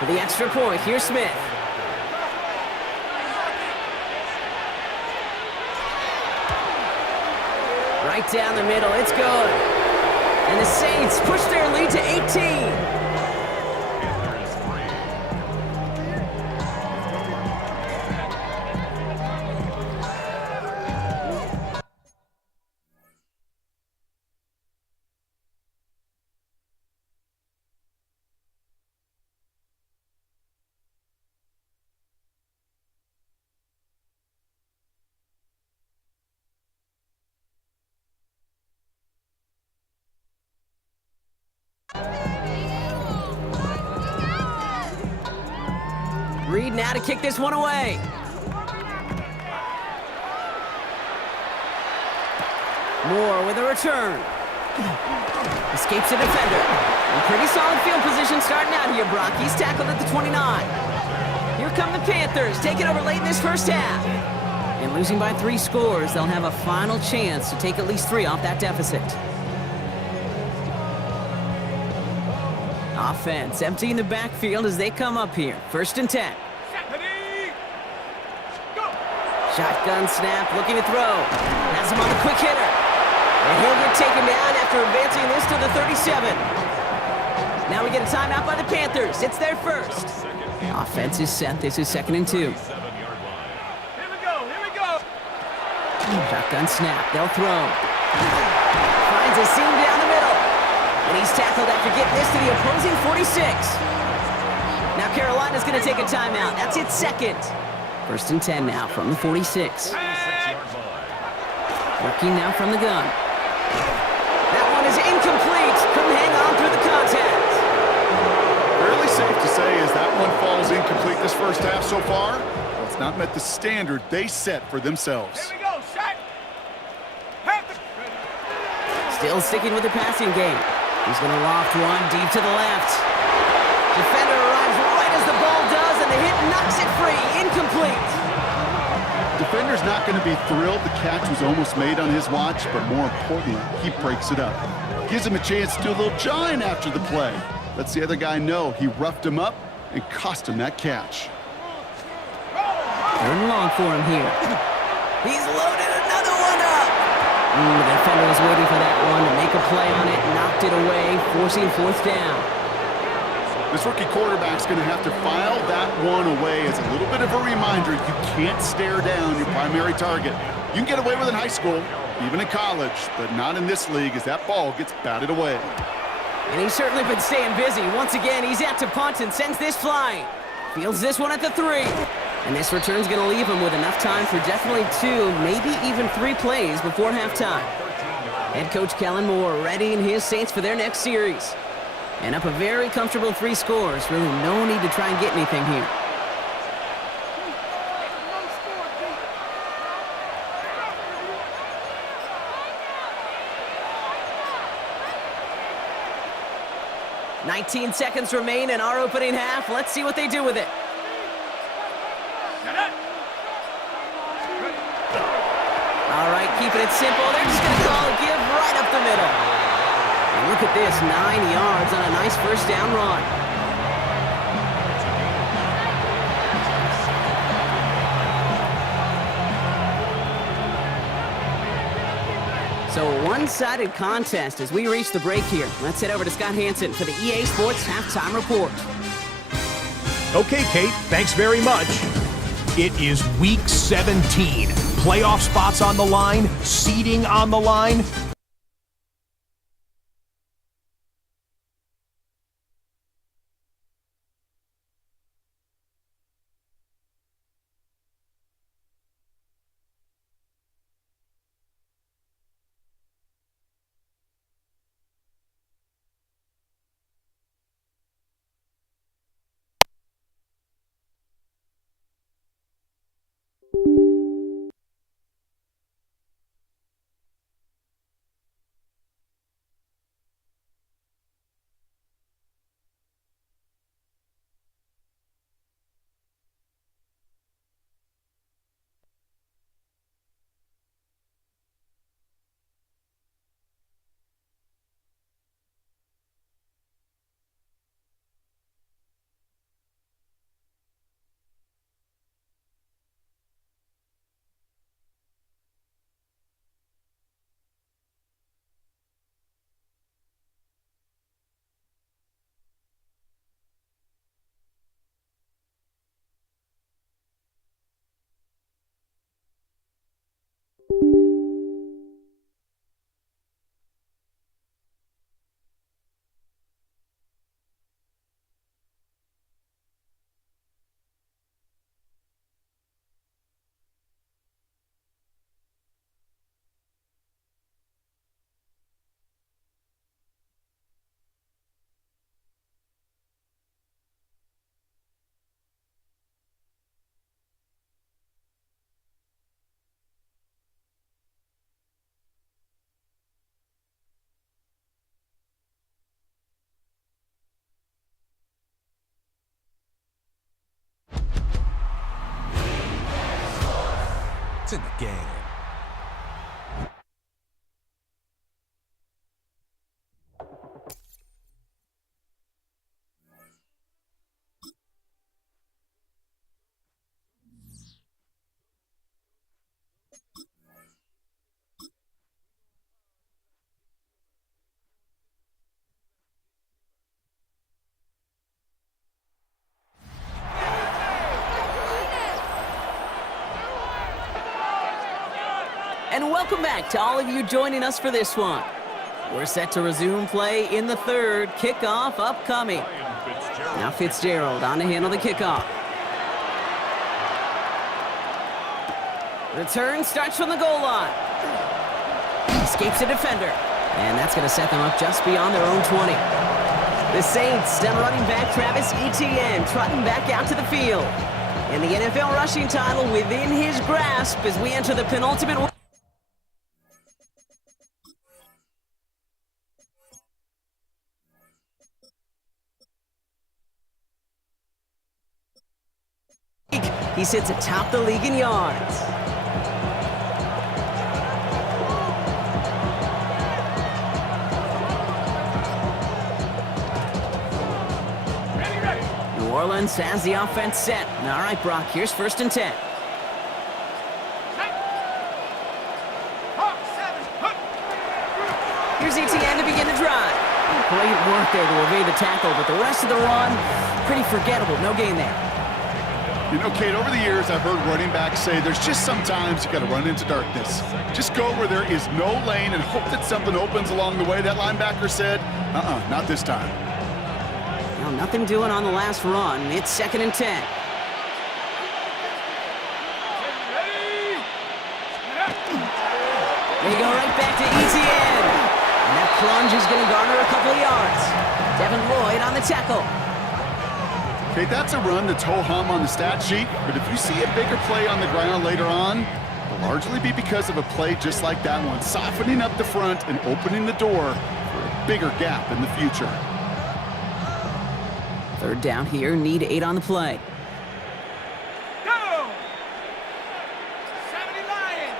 For the extra point, here's Smith. Right down the middle, it's good. And the Saints push their lead to 18. Reed now to kick this one away. Moore with a return. Escapes a defender. In pretty solid field position starting out here, Brock. He's tackled at the 29. Here come the Panthers, taking over late in this first half. And losing by 3 scores, they'll have a final chance to take at least 3 off that deficit. Offense emptying the backfield as they come up here. 1st and 10. Shotgun snap, looking to throw. Has him on the quick hitter. And he'll get taken down after advancing this to the 37. Now we get a timeout by the Panthers. It's their first. Offense is set. This is 2nd and 2. Here we go, here we go. Shotgun snap, they'll throw. Finds a seam down the middle. And he's tackled after getting this to the opposing 46. Now Carolina's going to take a timeout. That's its 2nd. 1st and 10 now from the 46. Working now from the gun. That one is incomplete. Couldn't hang on through the contact. Fairly safe to say as that one falls incomplete this first half so far. Well, it's not met the standard they set for themselves. Here we go, set. Still sticking with the passing game. He's going to loft one deep to the left. Defender arrives right as the ball does, and the hit knocks it free. Incomplete. Defender's not going to be thrilled the catch was almost made on his watch, but more importantly, he breaks it up. Gives him a chance to do a little jawing after the play. Lets the other guy know he roughed him up and cost him that catch. 3rd and long for him here. He's loaded another one up. The defender was waiting for that one to make a play on it, knocked it away, forcing 4th down. This rookie quarterback's going to have to file that one away as a little bit of a reminder you can't stare down your primary target. You can get away with it in high school, even in college, but not in this league as that ball gets batted away. And he's certainly been staying busy. Once again, he's out to punt and sends this flying. Fields this one at the 3. And this return's going to leave him with enough time for definitely 2, maybe even 3 plays before halftime. Head coach Kellen Moore readying his Saints for their next series. And up a very comfortable 3 scores. Really no need to try and get anything here. "19 seconds remain in our opening half. Let's see what they do with it. All right, keeping it simple. They're just going to call a give right up the middle. And look at this, 9 yards on a nice 1st down run. So a one-sided contest as we reach the break here. Let's head over to Scott Hansen for the EA Sports Halftime Report. Okay, Kate, thanks very much. It is Week 17. Playoff spots on the line, seeding on the line. It's in the game. And welcome back to all of you joining us for this one. We're set to resume play in the third. Kickoff upcoming. Now Fitzgerald on to handle the kickoff. Return starts from the goal line. Escapes a defender. And that's going to set them up just beyond their own 20. The Saints send running back Travis Etienne trotting back out to the field. And the NFL rushing title within his grasp as we enter the penultimate. He sits atop the league in yards. New Orleans has the offense set. All right, Brock, here's 1st and 10. Here's Etienne to begin the drive. Great work there to evade the tackle, but the rest of the run, pretty forgettable. No gain there. You know, Kate, over the years, I've heard running backs say there's just sometimes you got to run into darkness. Just go where there is no lane and hope that something opens along the way. That linebacker said, not this time. Well, nothing doing on the last run. It's 2nd and 10. They go right back to Etienne. And that plunge is going to garner a couple of yards. Devin Lloyd on the tackle. Okay, that's a run that's ho-hum on the stat sheet, but if you see a bigger play on the ground later on, it'll largely be because of a play just like that one, softening up the front and opening the door for a bigger gap in the future. 3rd down here, need 8 on the play. Go! 70 Lion!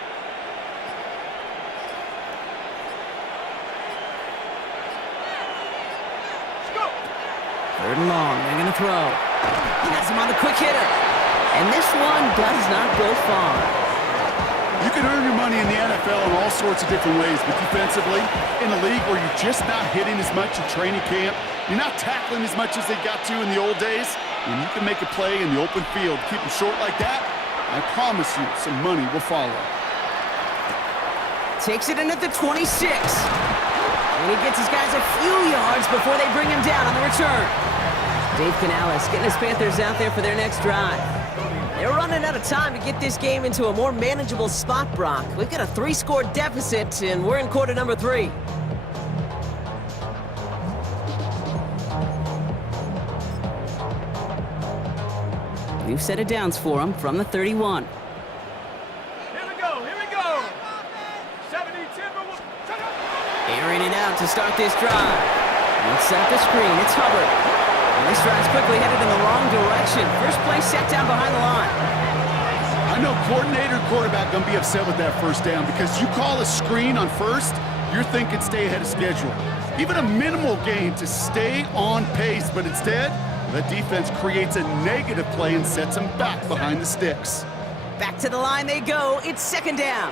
Let's go! 3rd and long, they're going to throw. He has him on the quick hitter. And this one does not go far. You can earn your money in the NFL in all sorts of different ways, but defensively, in a league where you're just not hitting as much in training camp, you're not tackling as much as they got to in the old days, and you can make a play in the open field. Keep them short like that, I promise you some money will follow. Takes it in at the 26. And he gets his guys a few yards before they bring him down on the return. Dave Canales getting his Panthers out there for their next drive. They're running out of time to get this game into a more manageable spot, Brock. We've got a 3-score deficit, and we're in quarter number 3. New set of downs for him from the 31. Here we go! 70 Timberwolves! Airing it out to start this drive. Let's set up the screen. It's Hubbard. And this drive's quickly headed in the wrong direction. First play set down behind the line. I know coordinator and quarterback going to be upset with that 1st down because you call a screen on 1st, you're thinking stay ahead of schedule. Even a minimal gain to stay on pace, but instead, the defense creates a negative play and sets them back behind the sticks. Back to the line they go. It's 2nd down.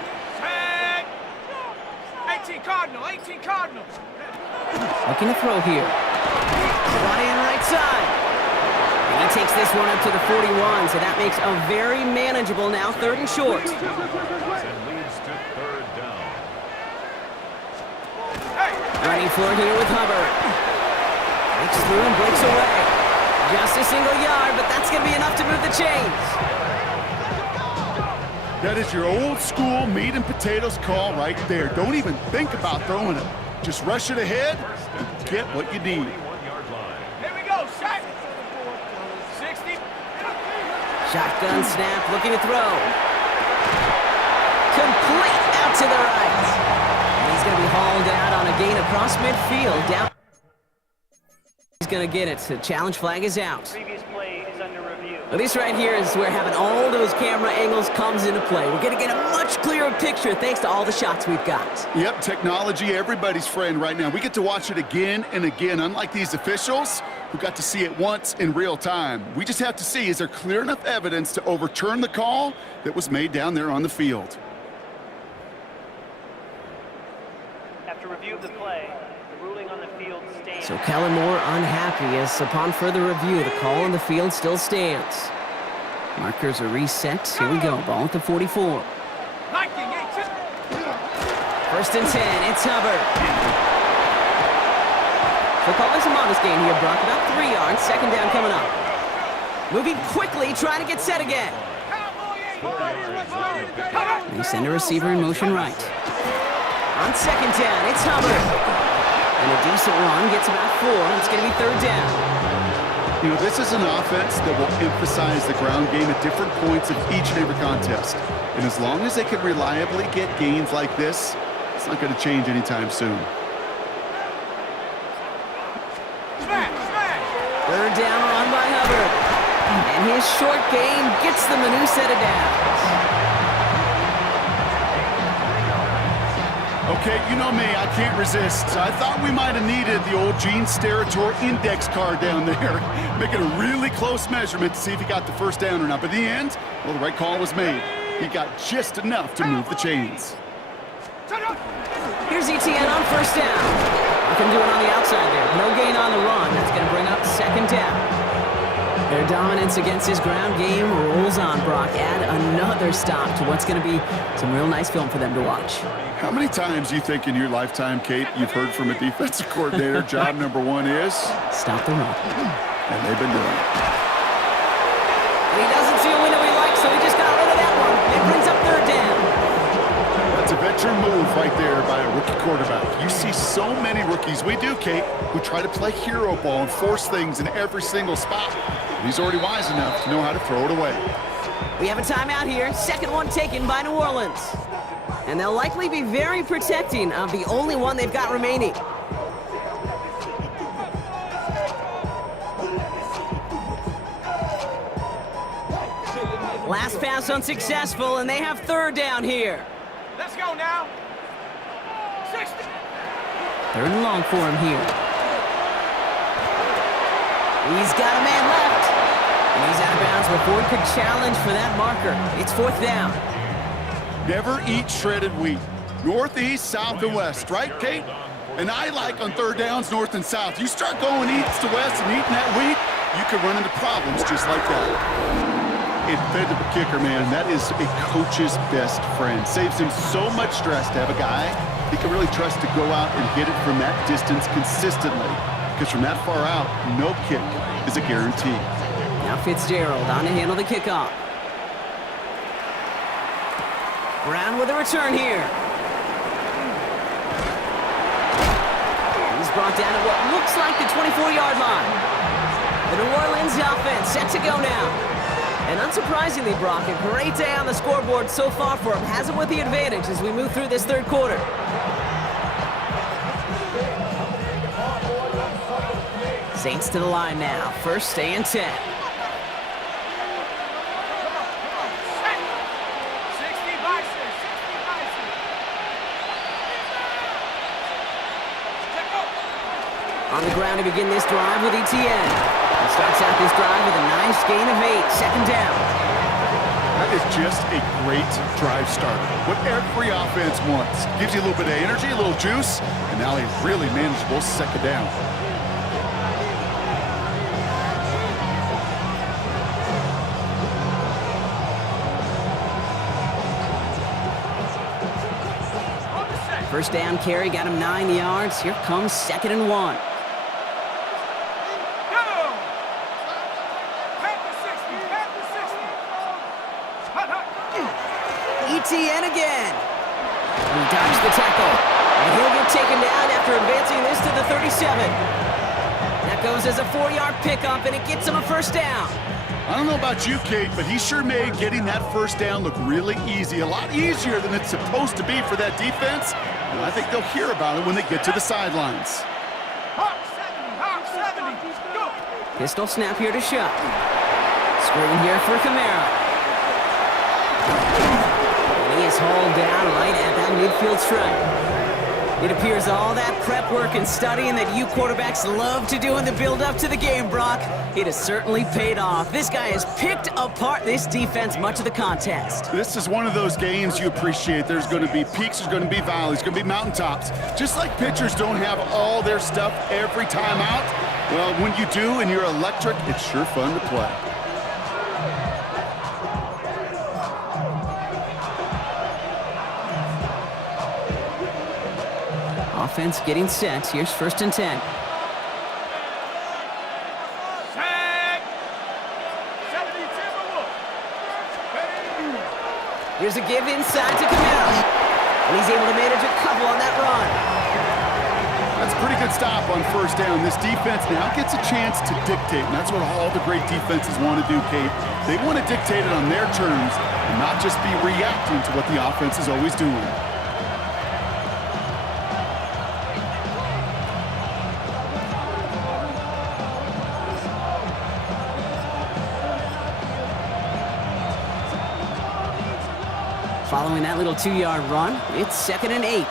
18 Cardinals! Looking to throw here. Brought in right side. And he takes this one up to the 41, so that makes a very manageable now 3rd and short. And leads to 3rd down. Running for it here with Hubbard. Breaks through and breaks away. Just a single yard, but that's going to be enough to move the chains. That is your old school meat and potatoes call right there. Don't even think about throwing it. Just rush it ahead and get what you need. 41-yard line. Here we go, shot! 60. Shotgun snap, looking to throw. Complete out to the right. And he's going to be hauled out on a gain across midfield. Down. He's going to get it. The challenge flag is out. Previous play is under review. Well, this right here is where having all those camera angles comes into play. We're going to get a much clearer picture thanks to all the shots we've got. Yep, technology, everybody's friend right now. We get to watch it again and again, unlike these officials who got to see it once in real time. We just have to see, is there clear enough evidence to overturn the call that was made down there on the field? After review of the play, the ruling on the field stands. So Kellen Moore unhappy as upon further review, the call on the field still stands. Markers are reset. Here we go. Ball at the 44. 19, 18. First and 10. It's Hubbard. The call is a modest gain here, Brock. About 3 yards. Second down coming up. Moving quickly, trying to get set again. They send a receiver in motion right. On second down, it's Hubbard. And a decent run gets about 4. It's going to be third down. You know, this is an offense that will emphasize the ground game at different points of each and every contest. And as long as they can reliably get gains like this, it's not going to change anytime soon. Third down run by Hubbard. And his short game gets them a new set of downs. Okay, you know me, I can't resist. I thought we might have needed the old Gene Steratore index card down there. Make it a really close measurement to see if he got the first down or not. But in the end, well, the right call was made. He got just enough to move the chains. Here's ETN on first down. Nothing doing on the outside there. No gain on the run. That's going to bring up second down. Their dominance against his ground game rolls on, Brock. Add another stop to what's going to be some real nice film for them to watch. How many times do you think in your lifetime, Kate, you've heard from a defensive coordinator, job number 1 is? Stop the run. And they've been doing it. And he doesn't see a window he likes, so he just got rid of that one. It brings up third down. That's a veteran move right there by a rookie quarterback. You see so many rookies, we do, Kate, who try to play hero ball and force things in every single spot. But he's already wise enough to know how to throw it away. We have a timeout here. Second one taken by New Orleans. And they'll likely be very protecting of the only one they've got remaining. Last pass unsuccessful, and they have third down here. Let's go now. 60. Third and long for him here. He's got a man left. And he's out of bounds before he could challenge for that marker. It's fourth down. Never eat shredded wheat. Northeast, south, and west, right, Kate? And I like on third downs, north and south. You start going east to west and eating that wheat, you can run into problems just like that. Dependable kicker, man. That is a coach's best friend. Saves him so much stress to have a guy he can really trust to go out and hit it from that distance consistently. Because from that far out, no kick is a guarantee. Now Fitzgerald on to handle the kickoff. Brown with a return here. He's brought down at what looks like the 24-yard line. The New Orleans offense set to go now. And unsurprisingly, Brock, a great day on the scoreboard so far for him. Has him with the advantage as we move through this third quarter. Saints to the line now. First and 10. 60 by 6. 60 by 6. On the ground to begin this drive with ETN. He starts out this drive with a nice gain of 8. Second down. That is just a great drive starter. What every offense wants. Gives you a little bit of energy, a little juice, and now a really manageable second down. First down carry got him 9 yards. Here comes second and 1. ETN again. He dodged the tackle. And he'll get taken down after advancing this to the 37. That goes as a 4-yard pickup, and it gets him a first down. I don't know about you, Kate, but he sure made getting that first down look really easy. A lot easier than it's supposed to be for that defense. And I think they'll hear about it when they get to the sidelines. Hawk 70, Hawk 70. Go. Pistol snap here to Shuck. Screen here for Kamara. And he is hauled down right at that midfield stripe. It appears all that prep work and studying that you quarterbacks love to do in the build-up to the game, Brock, it has certainly paid off. This guy has picked apart this defense much of the contest. This is one of those games you appreciate. There's going to be peaks, there's going to be valleys, there's going to be mountaintops. Just like pitchers don't have all their stuff every time out, well, when you do and you're electric, it's sure fun to play. Offense getting set. Here's 1st and 10. Set. 70 Timberwolves. Here's a give inside to Kamara. And he's able to manage a couple on that run. That's a pretty good stop on 1st down. This defense now gets a chance to dictate, and that's what all the great defenses want to do, Kate. They want to dictate it on their terms and not just be reacting to what the offense is always doing. Following that little 2-yard run, it's 2nd and 8.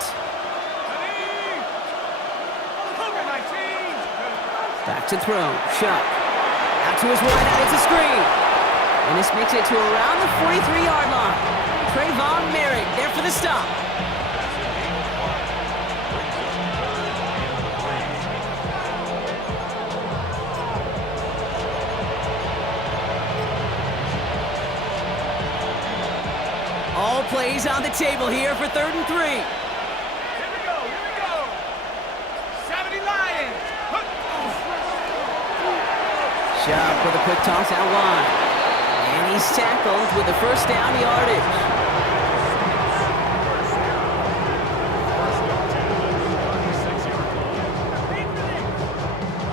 Back to throw. Chuck. Out to his wide out. It's a screen. And this makes it to around the 43-yard line. Trayvon Merritt there for the stop. All plays on the table here for 3rd and 3. Here we go, here we go. 70 Lions. Chuck with a quick toss out wide. And he's tackled with the 1st down yardage.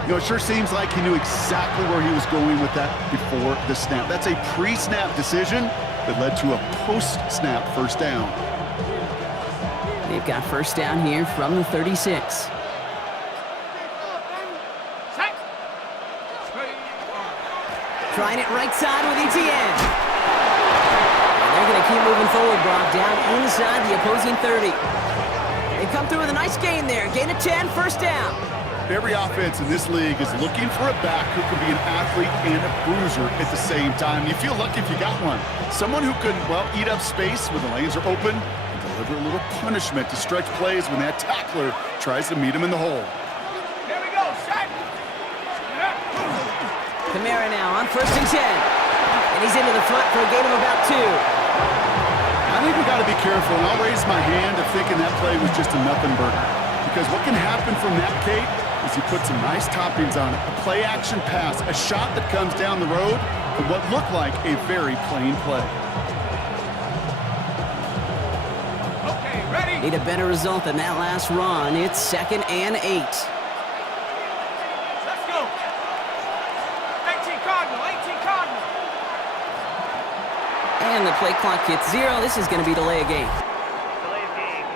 You know, it sure seems like he knew exactly where he was going with that before the snap. That's a pre-snap decision that led to a post-snap 1st down. They've got 1st down here from the 36. Trying it right side with ETN. And they're going to keep moving forward, Brock, down inside the opposing 30. They come through with a nice gain there. Gain of 10, 1st down. Every offense in this league is looking for a back who can be an athlete and a bruiser at the same time. You feel lucky if you got one. Someone who can, well, eat up space when the lanes are open and deliver a little punishment to stretch plays when that tackler tries to meet him in the hole. Here we go, set. Kamara now on 1st and 10. And he's into the front for a gain of about 2. I think we got to be careful, and I'll raise my hand of thinking that play was just a nothing burger. Because what can happen from that, Kate, is you put some nice toppings on it. A play-action pass, a shot that comes down the road from what looked like a very plain play. Okay, ready. Need a better result than that last run. It's 2nd and 8. Let's go. 18 Cardinal, 18 Cardinal. And the play clock hits 0. This is going to be delay of game. Delay of game.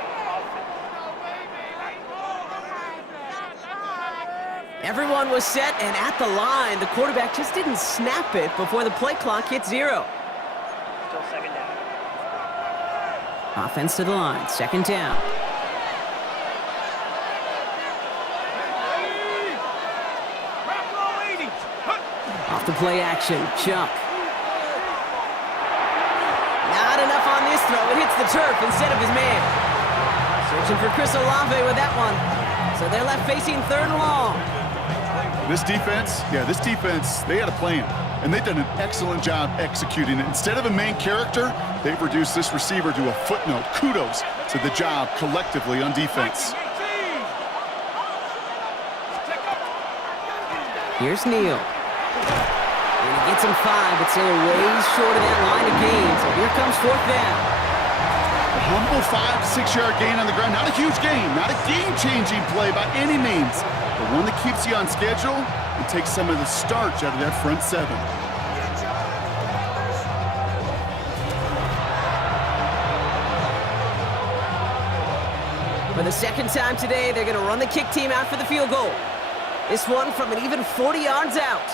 Everyone was set and at the line. The quarterback just didn't snap it before the play clock hit 0. Still 2nd down. Offense to the line. 2nd down. Off the play action. Chuck. Not enough on this throw. It hits the turf instead of his man. Searching for Chris Olave with that one. So they're left facing 3rd and long. This defense, they had a plan, and they've done an excellent job executing it. Instead of a main character, they've reduced this receiver to a footnote. Kudos to the job collectively on defense. Here's Neal. And he gets him 5, but still ways short of that line of gain. So here comes 4th down. A humble 5 to 6 yard gain on the ground. Not a huge gain, not a game-changing play by any means, but one that keeps you on schedule and takes some of the starch out of that front 7. For the 2nd time today, they're going to run the kick team out for the field goal. This one from an even 40 yards out.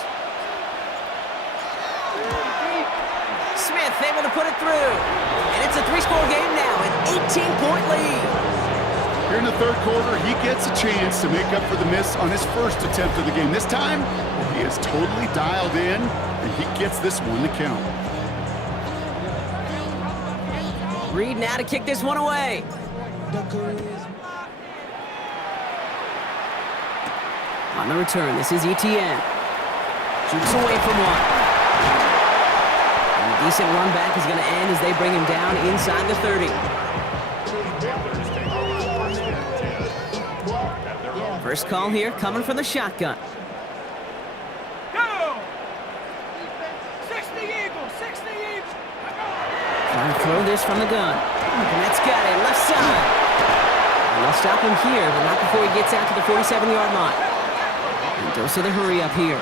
Smith able to put it through. And it's a 3-score game now, an 18-point lead. Here in the third quarter, he gets a chance to make up for the miss on his first attempt of the game. This time, he is totally dialed in, and he gets this one to count. Reed now to kick this one away. On the return, this is Etienne. Shoots away from one. And a decent run back is going to end as they bring him down inside the 30. First call here coming from the shotgun. Go! 60 Eagles, 60 Eagles. Trying to throw this from the gun. And that's got it, left side. And they'll stop him here, but not before he gets out to the 47-yard line. And goes to the hurry up here.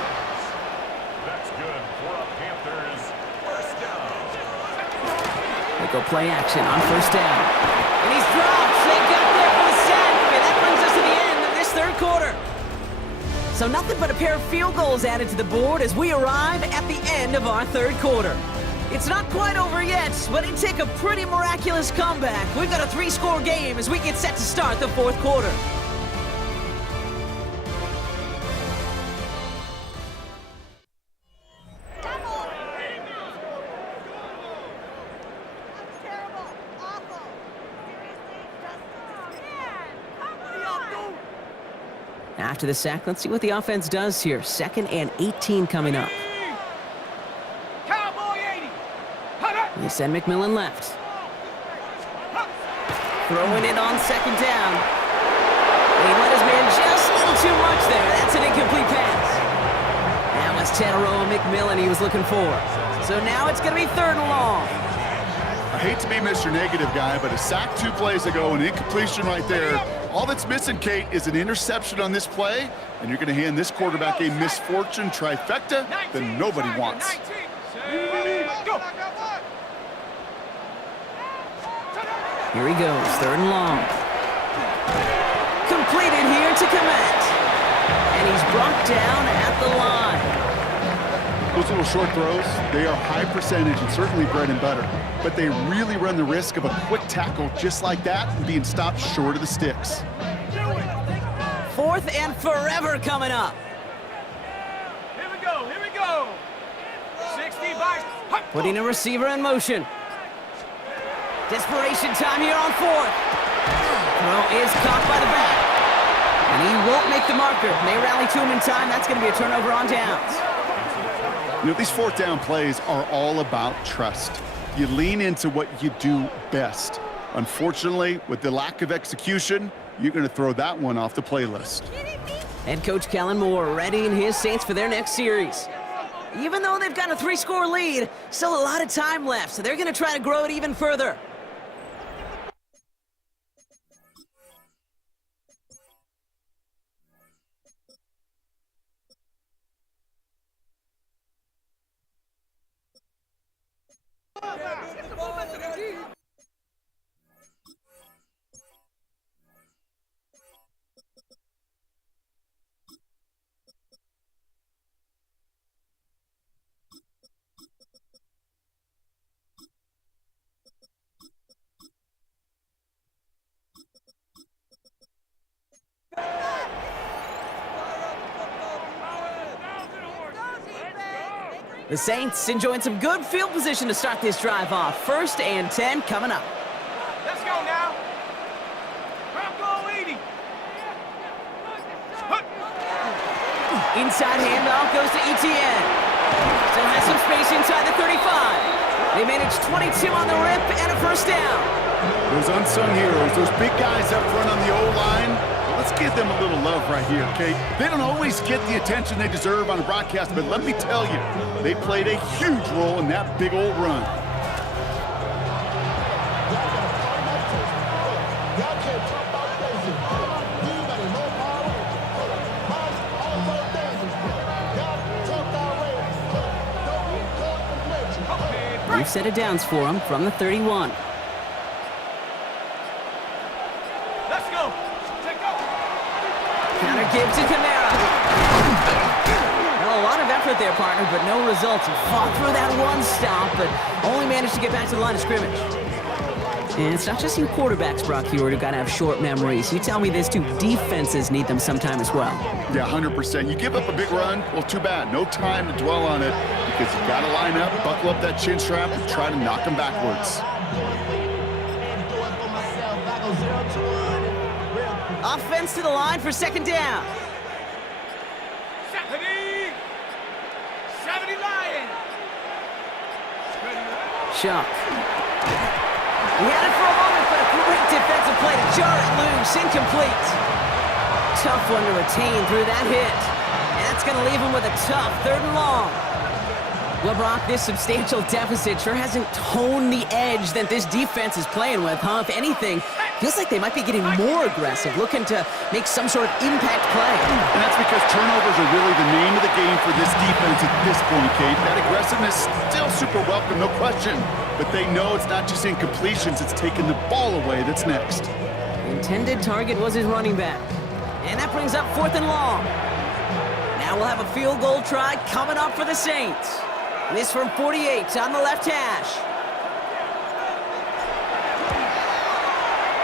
That's good for a Panthers first down. They go play action on first down. And he's dropped. They got there for the sack. And that brings us to the end of this third quarter. So nothing but a pair of field goals added to the board as we arrive at the end of our third quarter. It's not quite over yet, but it took a pretty miraculous comeback. We've got a 3-score game as we get set to start the fourth quarter. After the sack, let's see what the offense does here. 2nd and 18 coming up. Cowboy 80. They send McMillan left. Throwing it on 2nd down. He let his man just a little too much there. That's an incomplete pass. That was Tataroa McMillan he was looking for. So now it's going to be 3rd and long. I hate to be Mr. Negative guy, but a sack 2 plays ago, an incompletion right there. All that's missing, Kate, is an interception on this play, and you're going to hand this quarterback a misfortune trifecta that nobody wants. Here he goes, 3rd and long. Completed here to Komet. And he's brought down at the line. Those little short throws, they are high percentage and certainly bread and butter, but they really run the risk of a quick tackle just like that and being stopped short of the sticks. 4th and forever coming up. Here we go, here we go. 60 by... Putting a receiver in motion. Desperation time here on 4th. Throw is caught by the back. And he won't make the marker. May rally to him in time. That's going to be a turnover on downs. You know, these 4th down plays are all about trust. You lean into what you do best. Unfortunately, with the lack of execution, you're going to throw that one off the playlist. Head coach Kellen Moore readying his Saints for their next series. Even though they've got a 3-score lead, still a lot of time left, so they're going to try to grow it even further. The Saints enjoying some good field position to start this drive off. 1st and 10 coming up. Let's go now. Bronco 80. Inside handoff goes to Etienne. Still has some space inside the 35. They managed 22 on the rip and a 1st down. Those unsung heroes, those big guys up front on the O-line, let's give them a little love right here, Kate. They don't always get the attention they deserve on a broadcast, but let me tell you, they played a huge role in that big old run. Brief set of downs for him from the 31. Let's go. Take go. Counter give to Kamara. Well, a lot of effort it there, partner, but no results. He fought through that one stop, but only managed to get back to the line of scrimmage. And it's not just you quarterbacks, Brock Hewitt, who gotta have short memories. You tell me this too, defenses need them sometime as well. Yeah, 100%. You give up a big run, well, too bad. No time to dwell on it because you gotta line up, buckle up that chin strap, and try to knock them backwards. Offense to the line for second down. 70 Lion. Chuck. He had it for a moment, but a great defensive play to jar it loose. Incomplete. Tough one to retain through that hit. And that's going to leave him with a tough 3rd and long. Well, Brock, this substantial deficit sure hasn't toned the edge that this defense is playing with, huh? If anything, feels like they might be getting more aggressive, looking to make some sort of impact play. And that's because turnovers are really the name of the game for this defense at this point, Kate. That aggressiveness still super welcome, no question. But they know it's not just incompletions, it's taking the ball away that's next. Intended target was his running back. And that brings up 4th and long. Now we'll have a field goal try coming up for the Saints. This from 48 on the left hash.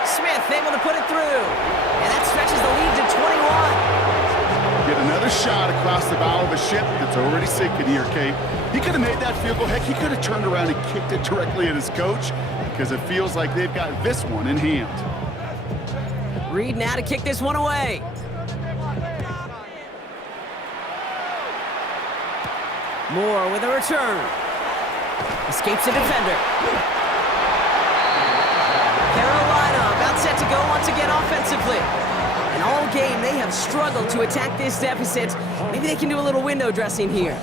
Smith able to put it through. And that stretches the lead to 21. Get another shot across the bow of a ship that's already sinking here, Kate. He could have made that field goal. Heck, he could have turned around and kicked it directly at his coach because it feels like they've got this one in hand. Reed now to kick this one away. Moore with a return. Escapes the defender. Carolina about set to go once again offensively. And all game, they have struggled to attack this deficit. Maybe they can do a little window dressing here.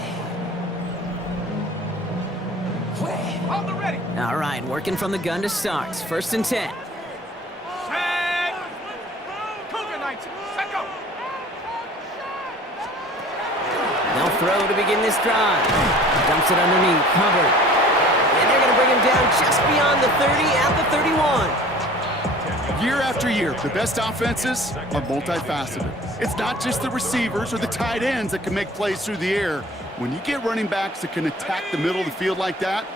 On the ready. All right, working from the gun to start. 1st and 10. Set. Cougar 19. Set go. They'll throw to begin this drive. Dumps it underneath. Hubbard. And they're going to bring him down just beyond the 30 at the 31. Year after year, the best offenses are multifaceted. It's not just the receivers or the tight ends that can make plays through the air. When you get running backs that can attack the middle of the field like that,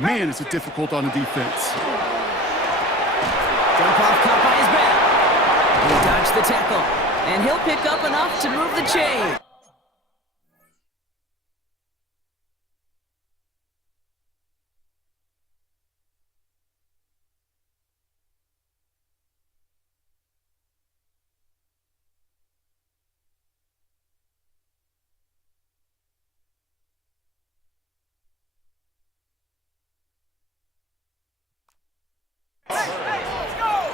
man, is it difficult on a defense. Jump-off caught by his back. He dodged the tackle. And he'll pick up enough to move the chain.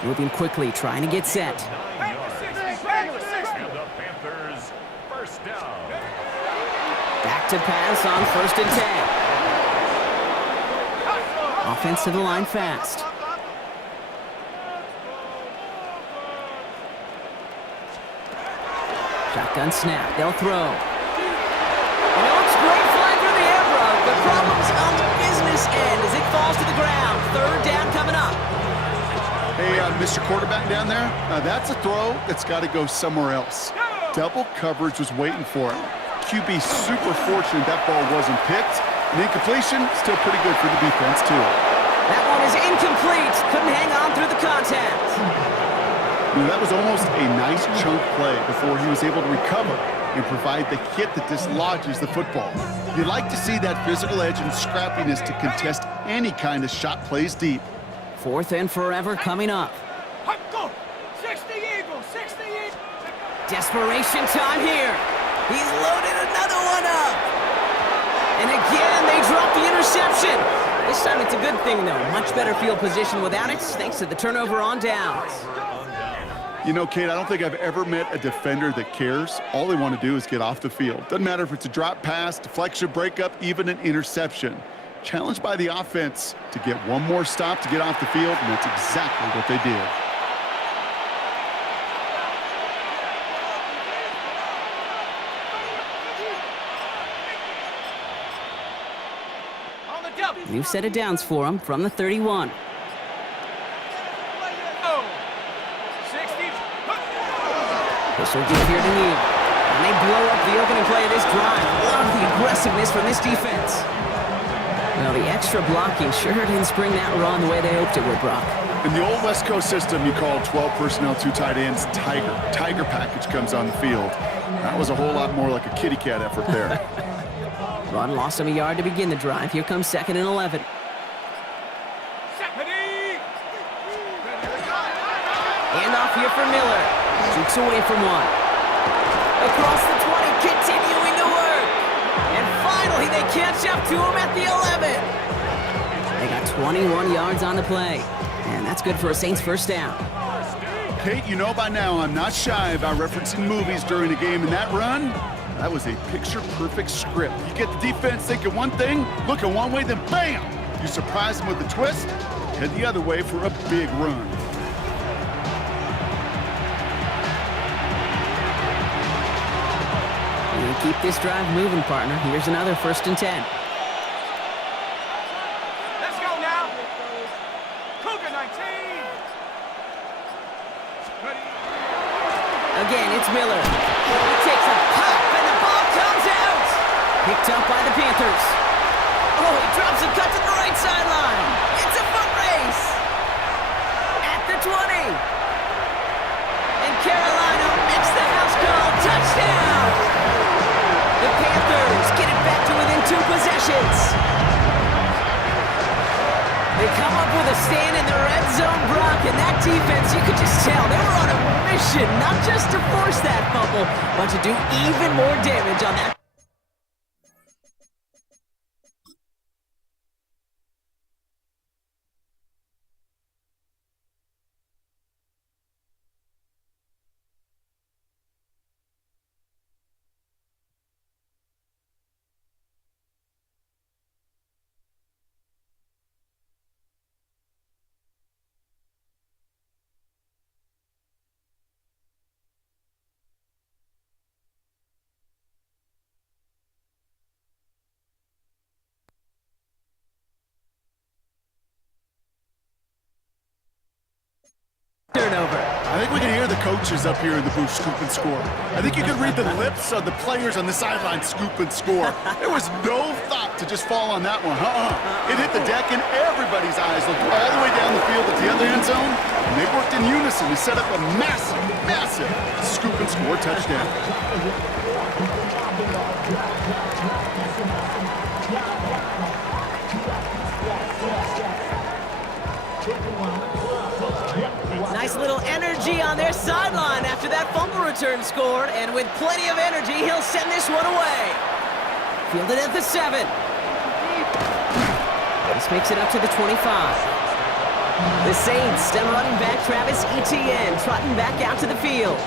Moving quickly, trying to get set. And the Panthers, 1st down. Back to pass on 1st and 10. Offense to the line fast. Shotgun snap, they'll throw. You know, it's great flying through the air, bro, but problems on the business end as it falls to the ground. 3rd down coming up. Hey, Mr. Quarterback down there, that's a throw that's got to go somewhere else. Double coverage was waiting for him. QB super fortunate that ball wasn't picked. And incompletion, still pretty good for the defense, too. That one is incomplete. Couldn't hang on through the contact. You know, that was almost a nice chunk play before he was able to recover and provide the hit that dislodges the football. You'd like to see that physical edge and scrappiness to contest any kind of shot plays deep. 4th and forever coming up. Go. 60 Eagles. 60 Eagles. Desperation time here. He's loaded another one up. And again, they drop the interception. This time it's a good thing, though. Much better field position without it, thanks to the turnover on downs. You know, Kate, I don't think I've ever met a defender that cares. All they want to do is get off the field. Doesn't matter if it's a drop pass, deflection, breakup, even an interception. Challenged by the offense to get one more stop to get off the field, and that's exactly what they did. On the double. New set of downs for him from the 31. Oh. 60. This will give here to Neal. And they blow up the opening play of this drive. Love the aggressiveness from this defense. Well, the extra blocking sure didn't spring that run the way they hoped it would, Brock. In the old West Coast system, you call 12 personnel, 2 tight ends, Tiger. Tiger package comes on the field. That was a whole lot more like a kitty cat effort there. Run lost him a yard to begin the drive. Here comes 2nd and 11. Handoff here for Miller. Jukes away from one. Across the 20, continuing to work. And finally, they catch up to him at the 11. They got 21 yards on the play. And that's good for a Saints first down. Kate, you know by now I'm not shy about referencing movies during a game, and that run, that was a picture-perfect script. You get the defense thinking one thing, looking one way, then bam! You surprise them with a twist, head the other way for a big run. You keep this drive moving, partner. Here's another 1st and 10. Let's go now. Cougar 19. Again, it's Miller. He takes a pop, and the ball comes out. Picked up by the Panthers. Oh, he drops and cuts to the right sideline. It's a foot race. At the 20. And Carolina makes the house call. Touchdown. The Panthers get it back to within 2 possessions. They come up with a stand in the red zone, Brock, and that defense, you could just tell they were on a mission, not just to force that fumble, but to do even more damage on that. Turnover. I think we can hear the coaches up here in the booth scoop and score. I think you can read the lips of the players on the sideline scoop and score. There was no thought to just fall on that one. It hit the deck and everybody's eyes looked all the way down the field at the other end zone, and they worked in unison to set up a massive, massive scoop and score touchdown. Nice little energy on their sideline after that fumble return scored, and with plenty of energy, he'll send this one away. Fielded at the 7. This makes it up to the 25. The Saints, then running back Travis Etienne, trotting back out to the field.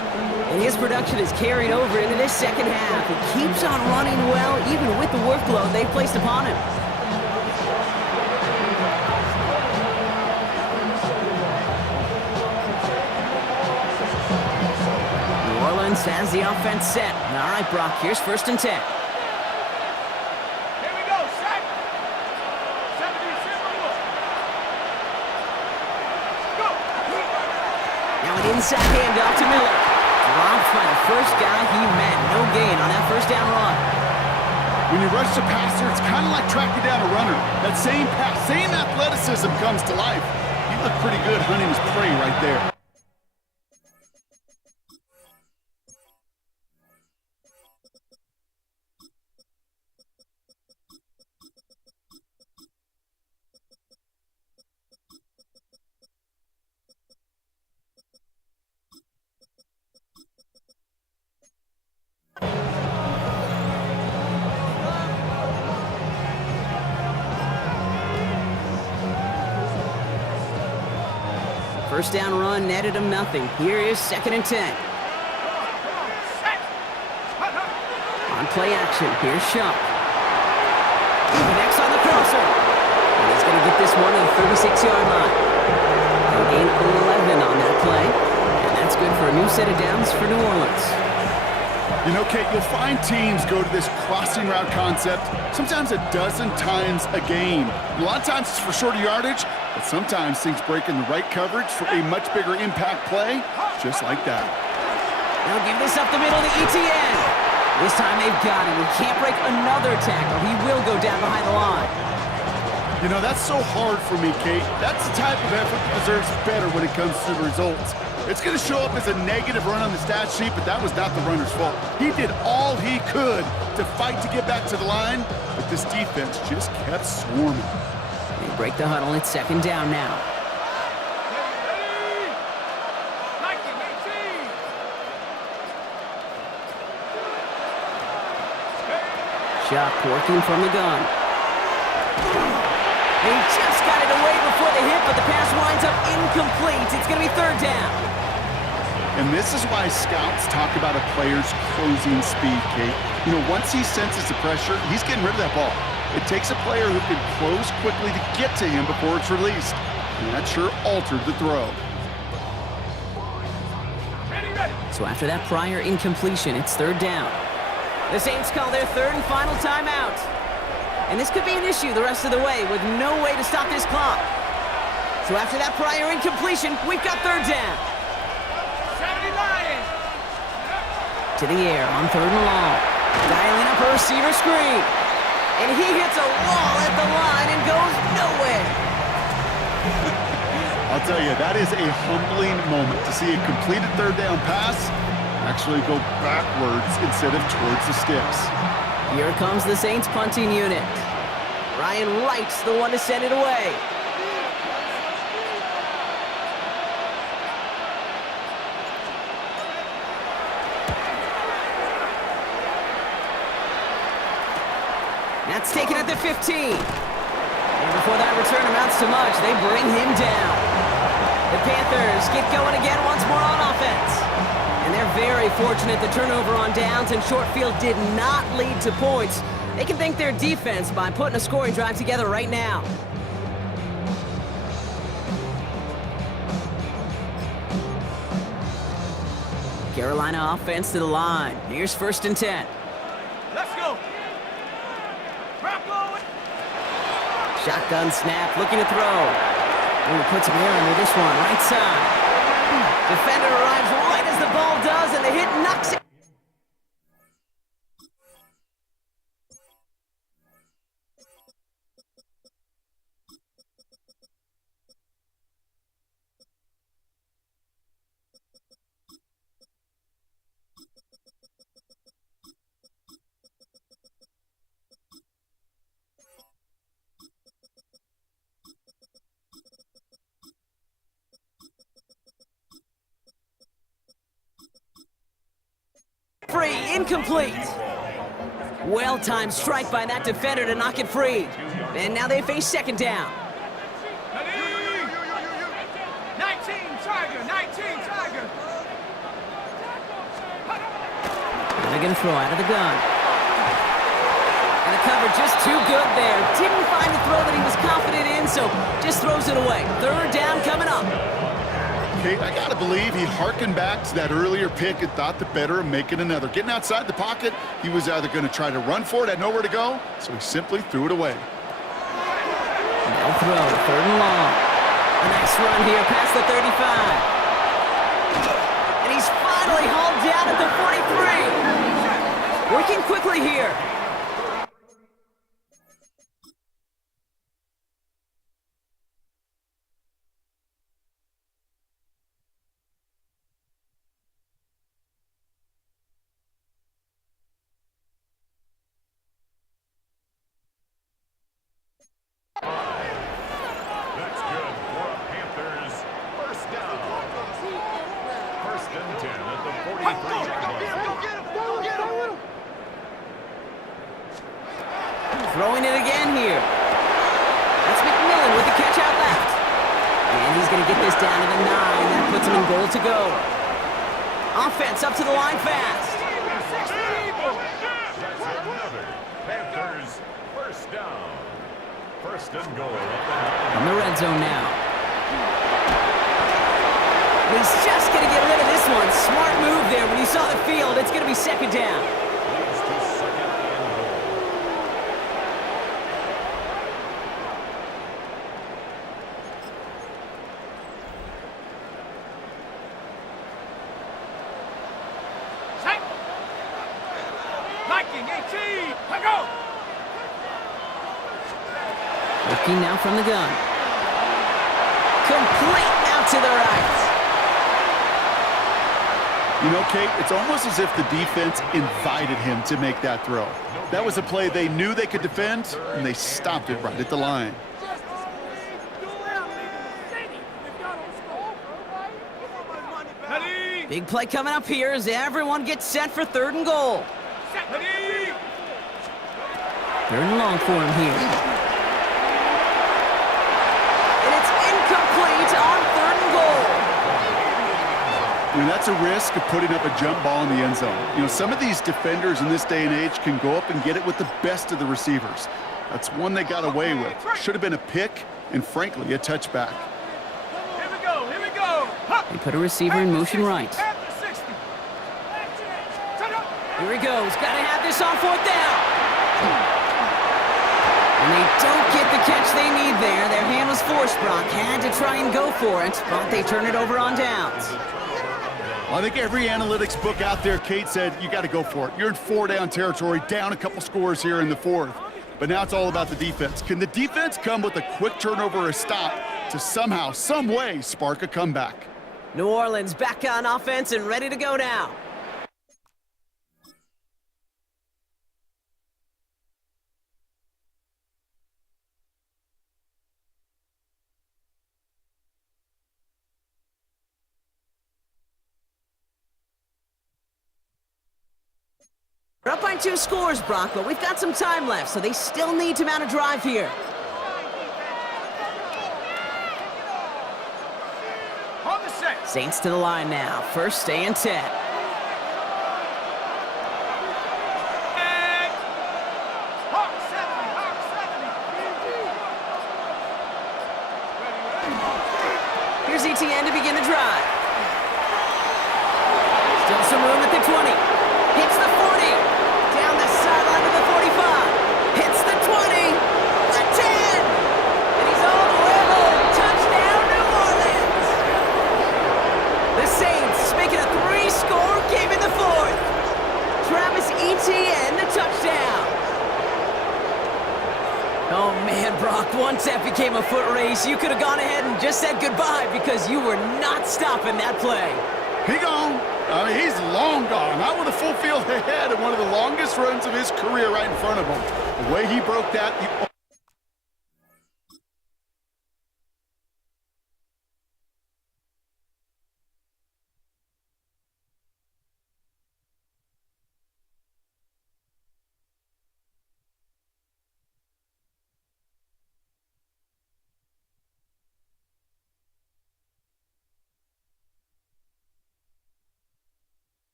And his production is carried over into this second half. He keeps on running well, even with the workload they've placed upon him. Has the offense set. All right, Brock, here's 1st and 10. Here we go, set. 72. Go. Now an inside handoff to Miller. Dropped by the first guy he met. No gain on that 1st down run. When you rush the passer, it's kind of like tracking down a runner. That same pass, same athleticism comes to life. He looked pretty good hunting his prey right there. First down run netted him nothing. Here is 2nd and 10. On play action, here's Shump. He connects on the crosser. And he's going to get this one to the 36-yard line. They gain 11 on that play. And that's good for a new set of downs for New Orleans. You know, Kate, you'll find teams go to this crossing route concept sometimes a dozen times a game. A lot of times it's for shorter yardage, but sometimes things break in the right coverage for a much bigger impact play, just like that. They'll give this up the middle to ETN. This time they've got him. He can't break another tackle. He will go down behind the line. You know, that's so hard for me, Kate. That's the type of effort that deserves better when it comes to the results. It's going to show up as a negative run on the stat sheet, but that was not the runner's fault. He did all he could to fight to get back to the line, but this defense just kept swarming. They break the huddle. It's second down now. Shock working from the gun. He just got it away before the hit, but the pass winds up incomplete. It's going to be third down. And this is why scouts talk about a player's closing speed, Kate. You know, once he senses the pressure, he's getting rid of that ball. It takes a player who can close quickly to get to him before it's released. And that sure altered the throw. So after that prior incompletion, it's third down. The Saints call their third and final timeout. And this could be an issue the rest of the way with no way to stop this clock. So after that prior incompletion, we've got third down. 70 Lions. To the air on third and long. Dialing up a receiver screen. And he hits a wall at the line and goes nowhere. I'll tell you, that is a humbling moment to see a completed third down pass actually go backwards instead of towards the sticks. Here comes the Saints punting unit. Ryan Wright's the one to send it away. That's taken at the 15. And before that return amounts to much, they bring him down. The Panthers get going again once more on offense. And they're very fortunate the turnover on downs and short field did not lead to points. They can thank their defense by putting a scoring drive together right now. Carolina offense to the line. Here's first and 10. Let's go. Shotgun snap, looking to throw. Ooh, puts him there under this one, right side. Defender arrives right as the ball does, and the hit knocks it. Free, incomplete. Well-timed strike by that defender to knock it free. And now they face second down. 19 Tiger, 19 Tiger. And they're going to throw out of the gun. And the cover just too good there. Didn't find the throw that he was confident in, so just throws it away. Third down coming up. Okay, I gotta believe he hearkened back to that earlier pick and thought the better of making another. Getting outside the pocket, he was either going to try to run for it, had nowhere to go, so he simply threw it away. No throw, third and long. A nice run here past the 35. And he's finally hauled down at the 43. Working quickly here. That's good for a Panthers first down. First and 10 at the 43. Throwing it again here. That's McMillan with the catch out left. And he's going to get this down to the 9. That puts him in goal to go. Offense up to the line fast. That's another Panthers first down. First and goal. In the red zone now. He's just going to get rid of this one. Smart move there when he saw the field. It's going to be second down. Leads to second and goal. Working, 18. Let go. Looking now from the gun. Complete out to the right. You know, Kate, it's almost as if the defense invited him to make that throw. That was a play they knew they could defend, and they stopped it right at the line. Big play coming up here as everyone gets set for 3rd and goal. 3rd and long for him here. And it's incomplete on 3rd and goal. I mean, that's a risk of putting up a jump ball in the end zone. You know, some of these defenders in this day and age can go up and get it with the best of the receivers. That's one they got away with. Should have been a pick and, frankly, a touchback. Here we go, here we go. They put a receiver in motion right. Here he goes. Got to have this on 4th down. And they don't get the catch they need there. Their hand was forced, Brock. Had to try and go for it, but they turn it over on downs. Well, I think every analytics book out there, Kate, said you got to go for it. You're in 4-down territory, down a couple scores here in the 4th. But now it's all about the defense. Can the defense come with a quick turnover or a stop to somehow, some way, spark a comeback? New Orleans back on offense and ready to go now. We're up by 2 scores, Brock, but we've got some time left, so they still need to mount a drive here. On the set. Saints to the line now. 1st and 10. Hawk 70, Hawk 70. Here's ETN to begin the drive. Still some room at the 20. Hits the 40. Down the sideline to the 45. Hits the 20. The 10. And he's all the way home. Touchdown, New Orleans. The Saints making a 3-score game in the 4th. Travis Etienne, the touchdown. Oh, man, Brock, once that became a foot race, you could have gone ahead and just said goodbye because you were not stopping that play. He gone. I mean, he's long gone. Not with a full field ahead and one of the longest runs of his career right in front of him. The way he broke that...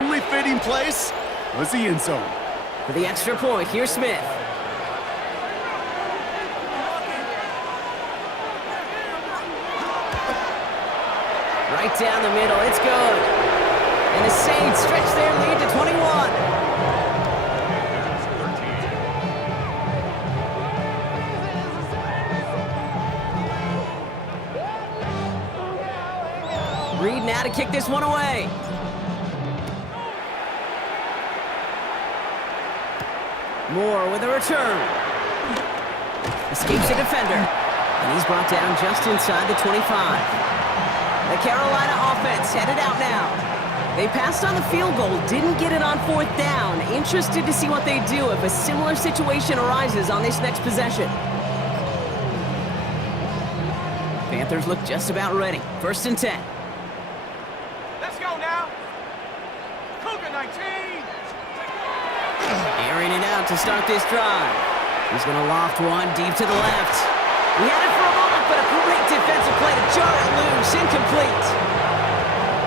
only fitting place was the end zone. For the extra point, here's Smith. Right down the middle, it's good. And the Saints stretch their lead to 21. Reed now to kick this one away. Moore with a return. Escapes a defender. And he's brought down just inside the 25. The Carolina offense headed out now. They passed on the field goal, didn't get it on 4th down. Interested to see what they do if a similar situation arises on this next possession. Panthers look just about ready. 1st and 10. Let's go now. Cougar 19. Airing it out to start this drive. He's going to loft one deep to the left. He had it for a moment, but a great defensive play to jar it loose. Incomplete.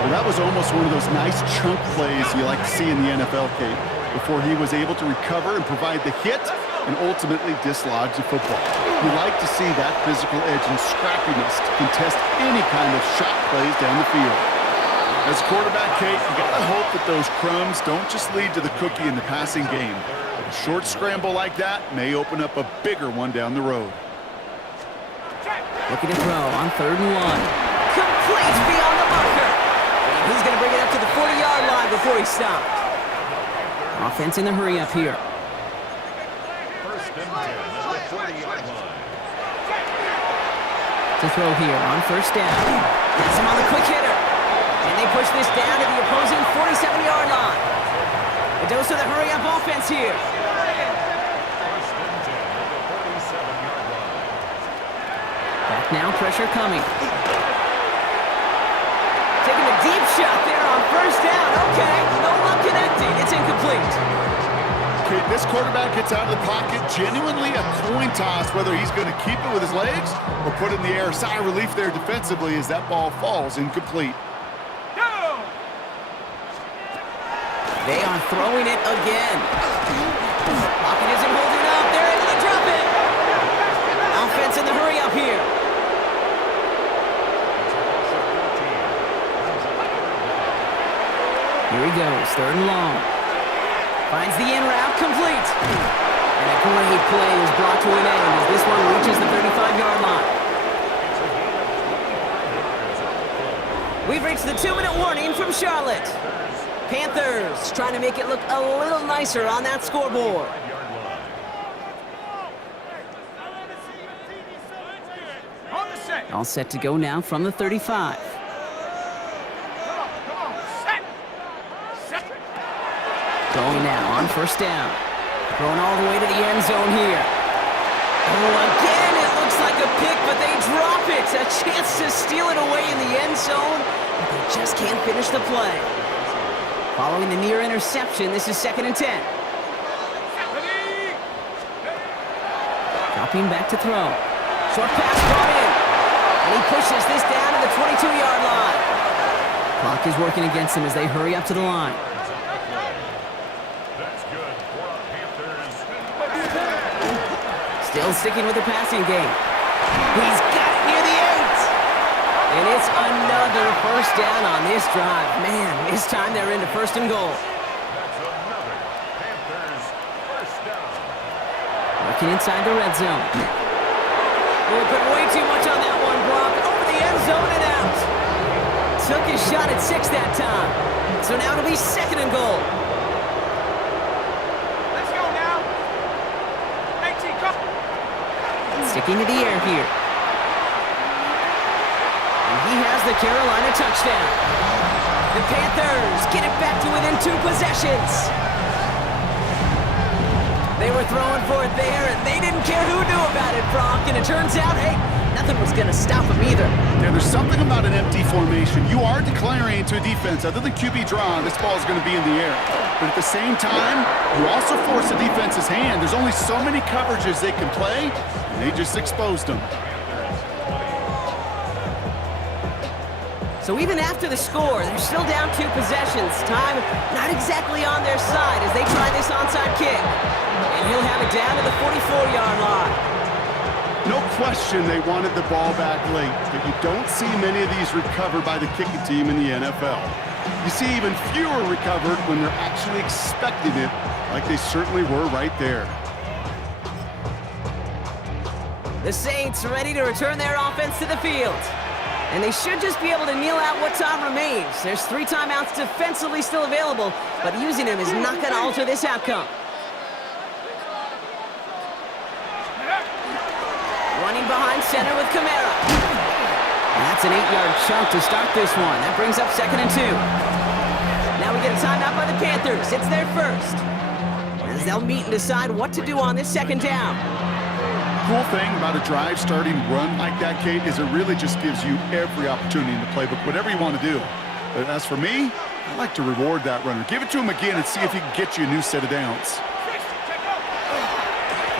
Well, that was almost one of those nice chunk plays you like to see in the NFL, Kate, before he was able to recover and provide the hit and ultimately dislodge the football. You like to see that physical edge and scrappiness to contest any kind of shot plays down the field. As a quarterback, Kate, you gotta hope that those crumbs don't just lead to the cookie in the passing game, but A short scramble like that may open up a bigger one down the road. Looking to throw on 3rd and 1. Complete beyond the marker. And he's going to bring it up to the 40-yard line before he stopped. Offense in the hurry up here. First and 10 at the 40-yard line. To throw here on 1st down. Gets him on the quick hitter. And they push this down to the opposing 47-yard line. A dose of the hurry-up offense here. First and 10 at the 47-yard line. Back now, pressure coming. Taking a deep shot there on 1st down. Okay, no luck connecting. It's incomplete. Okay, this quarterback gets out of the pocket, genuinely a coin toss whether he's going to keep it with his legs or put it in the air. Sigh of relief there defensively as that ball falls incomplete. They are throwing it again. Pocket isn't holding up. They're able to drop it. Offense in the hurry up here. Here he goes, 3rd and long. Finds the in route, complete. And a great play is brought to an end as this one reaches the 35-yard line. We've reached the 2-minute warning from Charlotte. Panthers trying to make it look a little nicer on that scoreboard. All set to go now from the 35. Going now on 1st down. Throwing all the way to the end zone here. Oh, again, it looks like a pick, but they drop it. A chance to steal it away in the end zone, but they just can't finish the play. Following the near interception, this is 2nd and 10. Dropping back to throw. Short pass brought in. And he pushes this down to the 22-yard line. Clock is working against him as they hurry up to the line. That's good for our Panthers. Still sticking with the passing game. He's got it near the 8. And it's another 1st down on this drive. Man, this time they're into 1st and goal. That's another Panthers 1st down. Working inside the red zone. Oh, put way too much on that one, Brock. Over the end zone and out. Took his shot at 6 that time. So now it'll be 2nd and goal. Let's go now. 18, come. Sticking to the air here. And he has the Carolina touchdown. The Panthers get it back to within 2 possessions. They were throwing for it there, and they didn't care who knew about it, Brock. And it turns out, hey, nothing was going to stop them either. Yeah, there's something about an empty formation. You are declaring to a defense, other than QB draw, this ball is going to be in the air. But at the same time, you also force the defense's hand. There's only so many coverages they can play, and they just exposed them. So even after the score, they're still down 2 possessions. Time not exactly on their side as they try this onside kick. And he'll have it down to the 44-yard line. No question they wanted the ball back late, but you don't see many of these recovered by the kicking team in the NFL. You see even fewer recovered when they're actually expecting it, like they certainly were right there. The Saints ready to return their offense to the field. And they should just be able to kneel out what time remains. There's 3 timeouts defensively still available, but using them is not going to alter this outcome. Running behind center with Kamara. That's an 8-yard chunk to start this one. That brings up 2nd and 2. Now we get a timeout by the Panthers. It's their first. As they'll meet and decide what to do on this 2nd down. Cool thing about a drive starting run like that, Kate, is it really just gives you every opportunity in the playbook, whatever you want to do. But as for me, I like to reward that runner. Give it to him again and see if he can get you a new set of downs.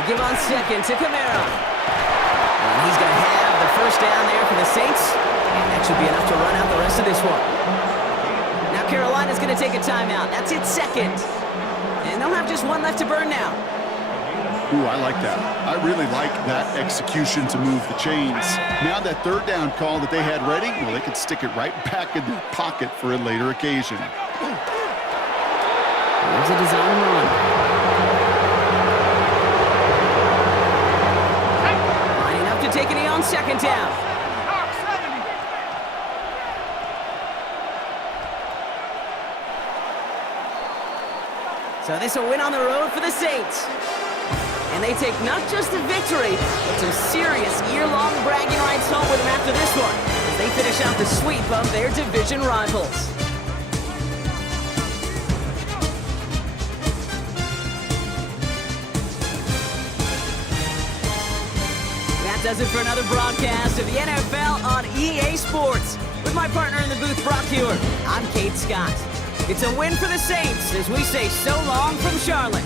Give on 2nd to Kamara. And he's going to have the 1st down there for the Saints. And that should be enough to run out the rest of this one. Now Carolina's going to take a timeout. That's its 2nd. And they'll have just 1 left to burn now. Ooh, I like that. I really like that execution to move the chains. Now that 3rd down call that they had ready, well, they could stick it right back in their pocket for a later occasion. There's a design run. So this a win on the road for the Saints. And they take not just a victory, but some serious year-long bragging rights home with them after this one, as they finish out the sweep of their division rivals. That does it for another broadcast of the NFL on EA Sports. With my partner in the booth, Brock Hewitt, I'm Kate Scott. It's a win for the Saints as we say so long from Charlotte.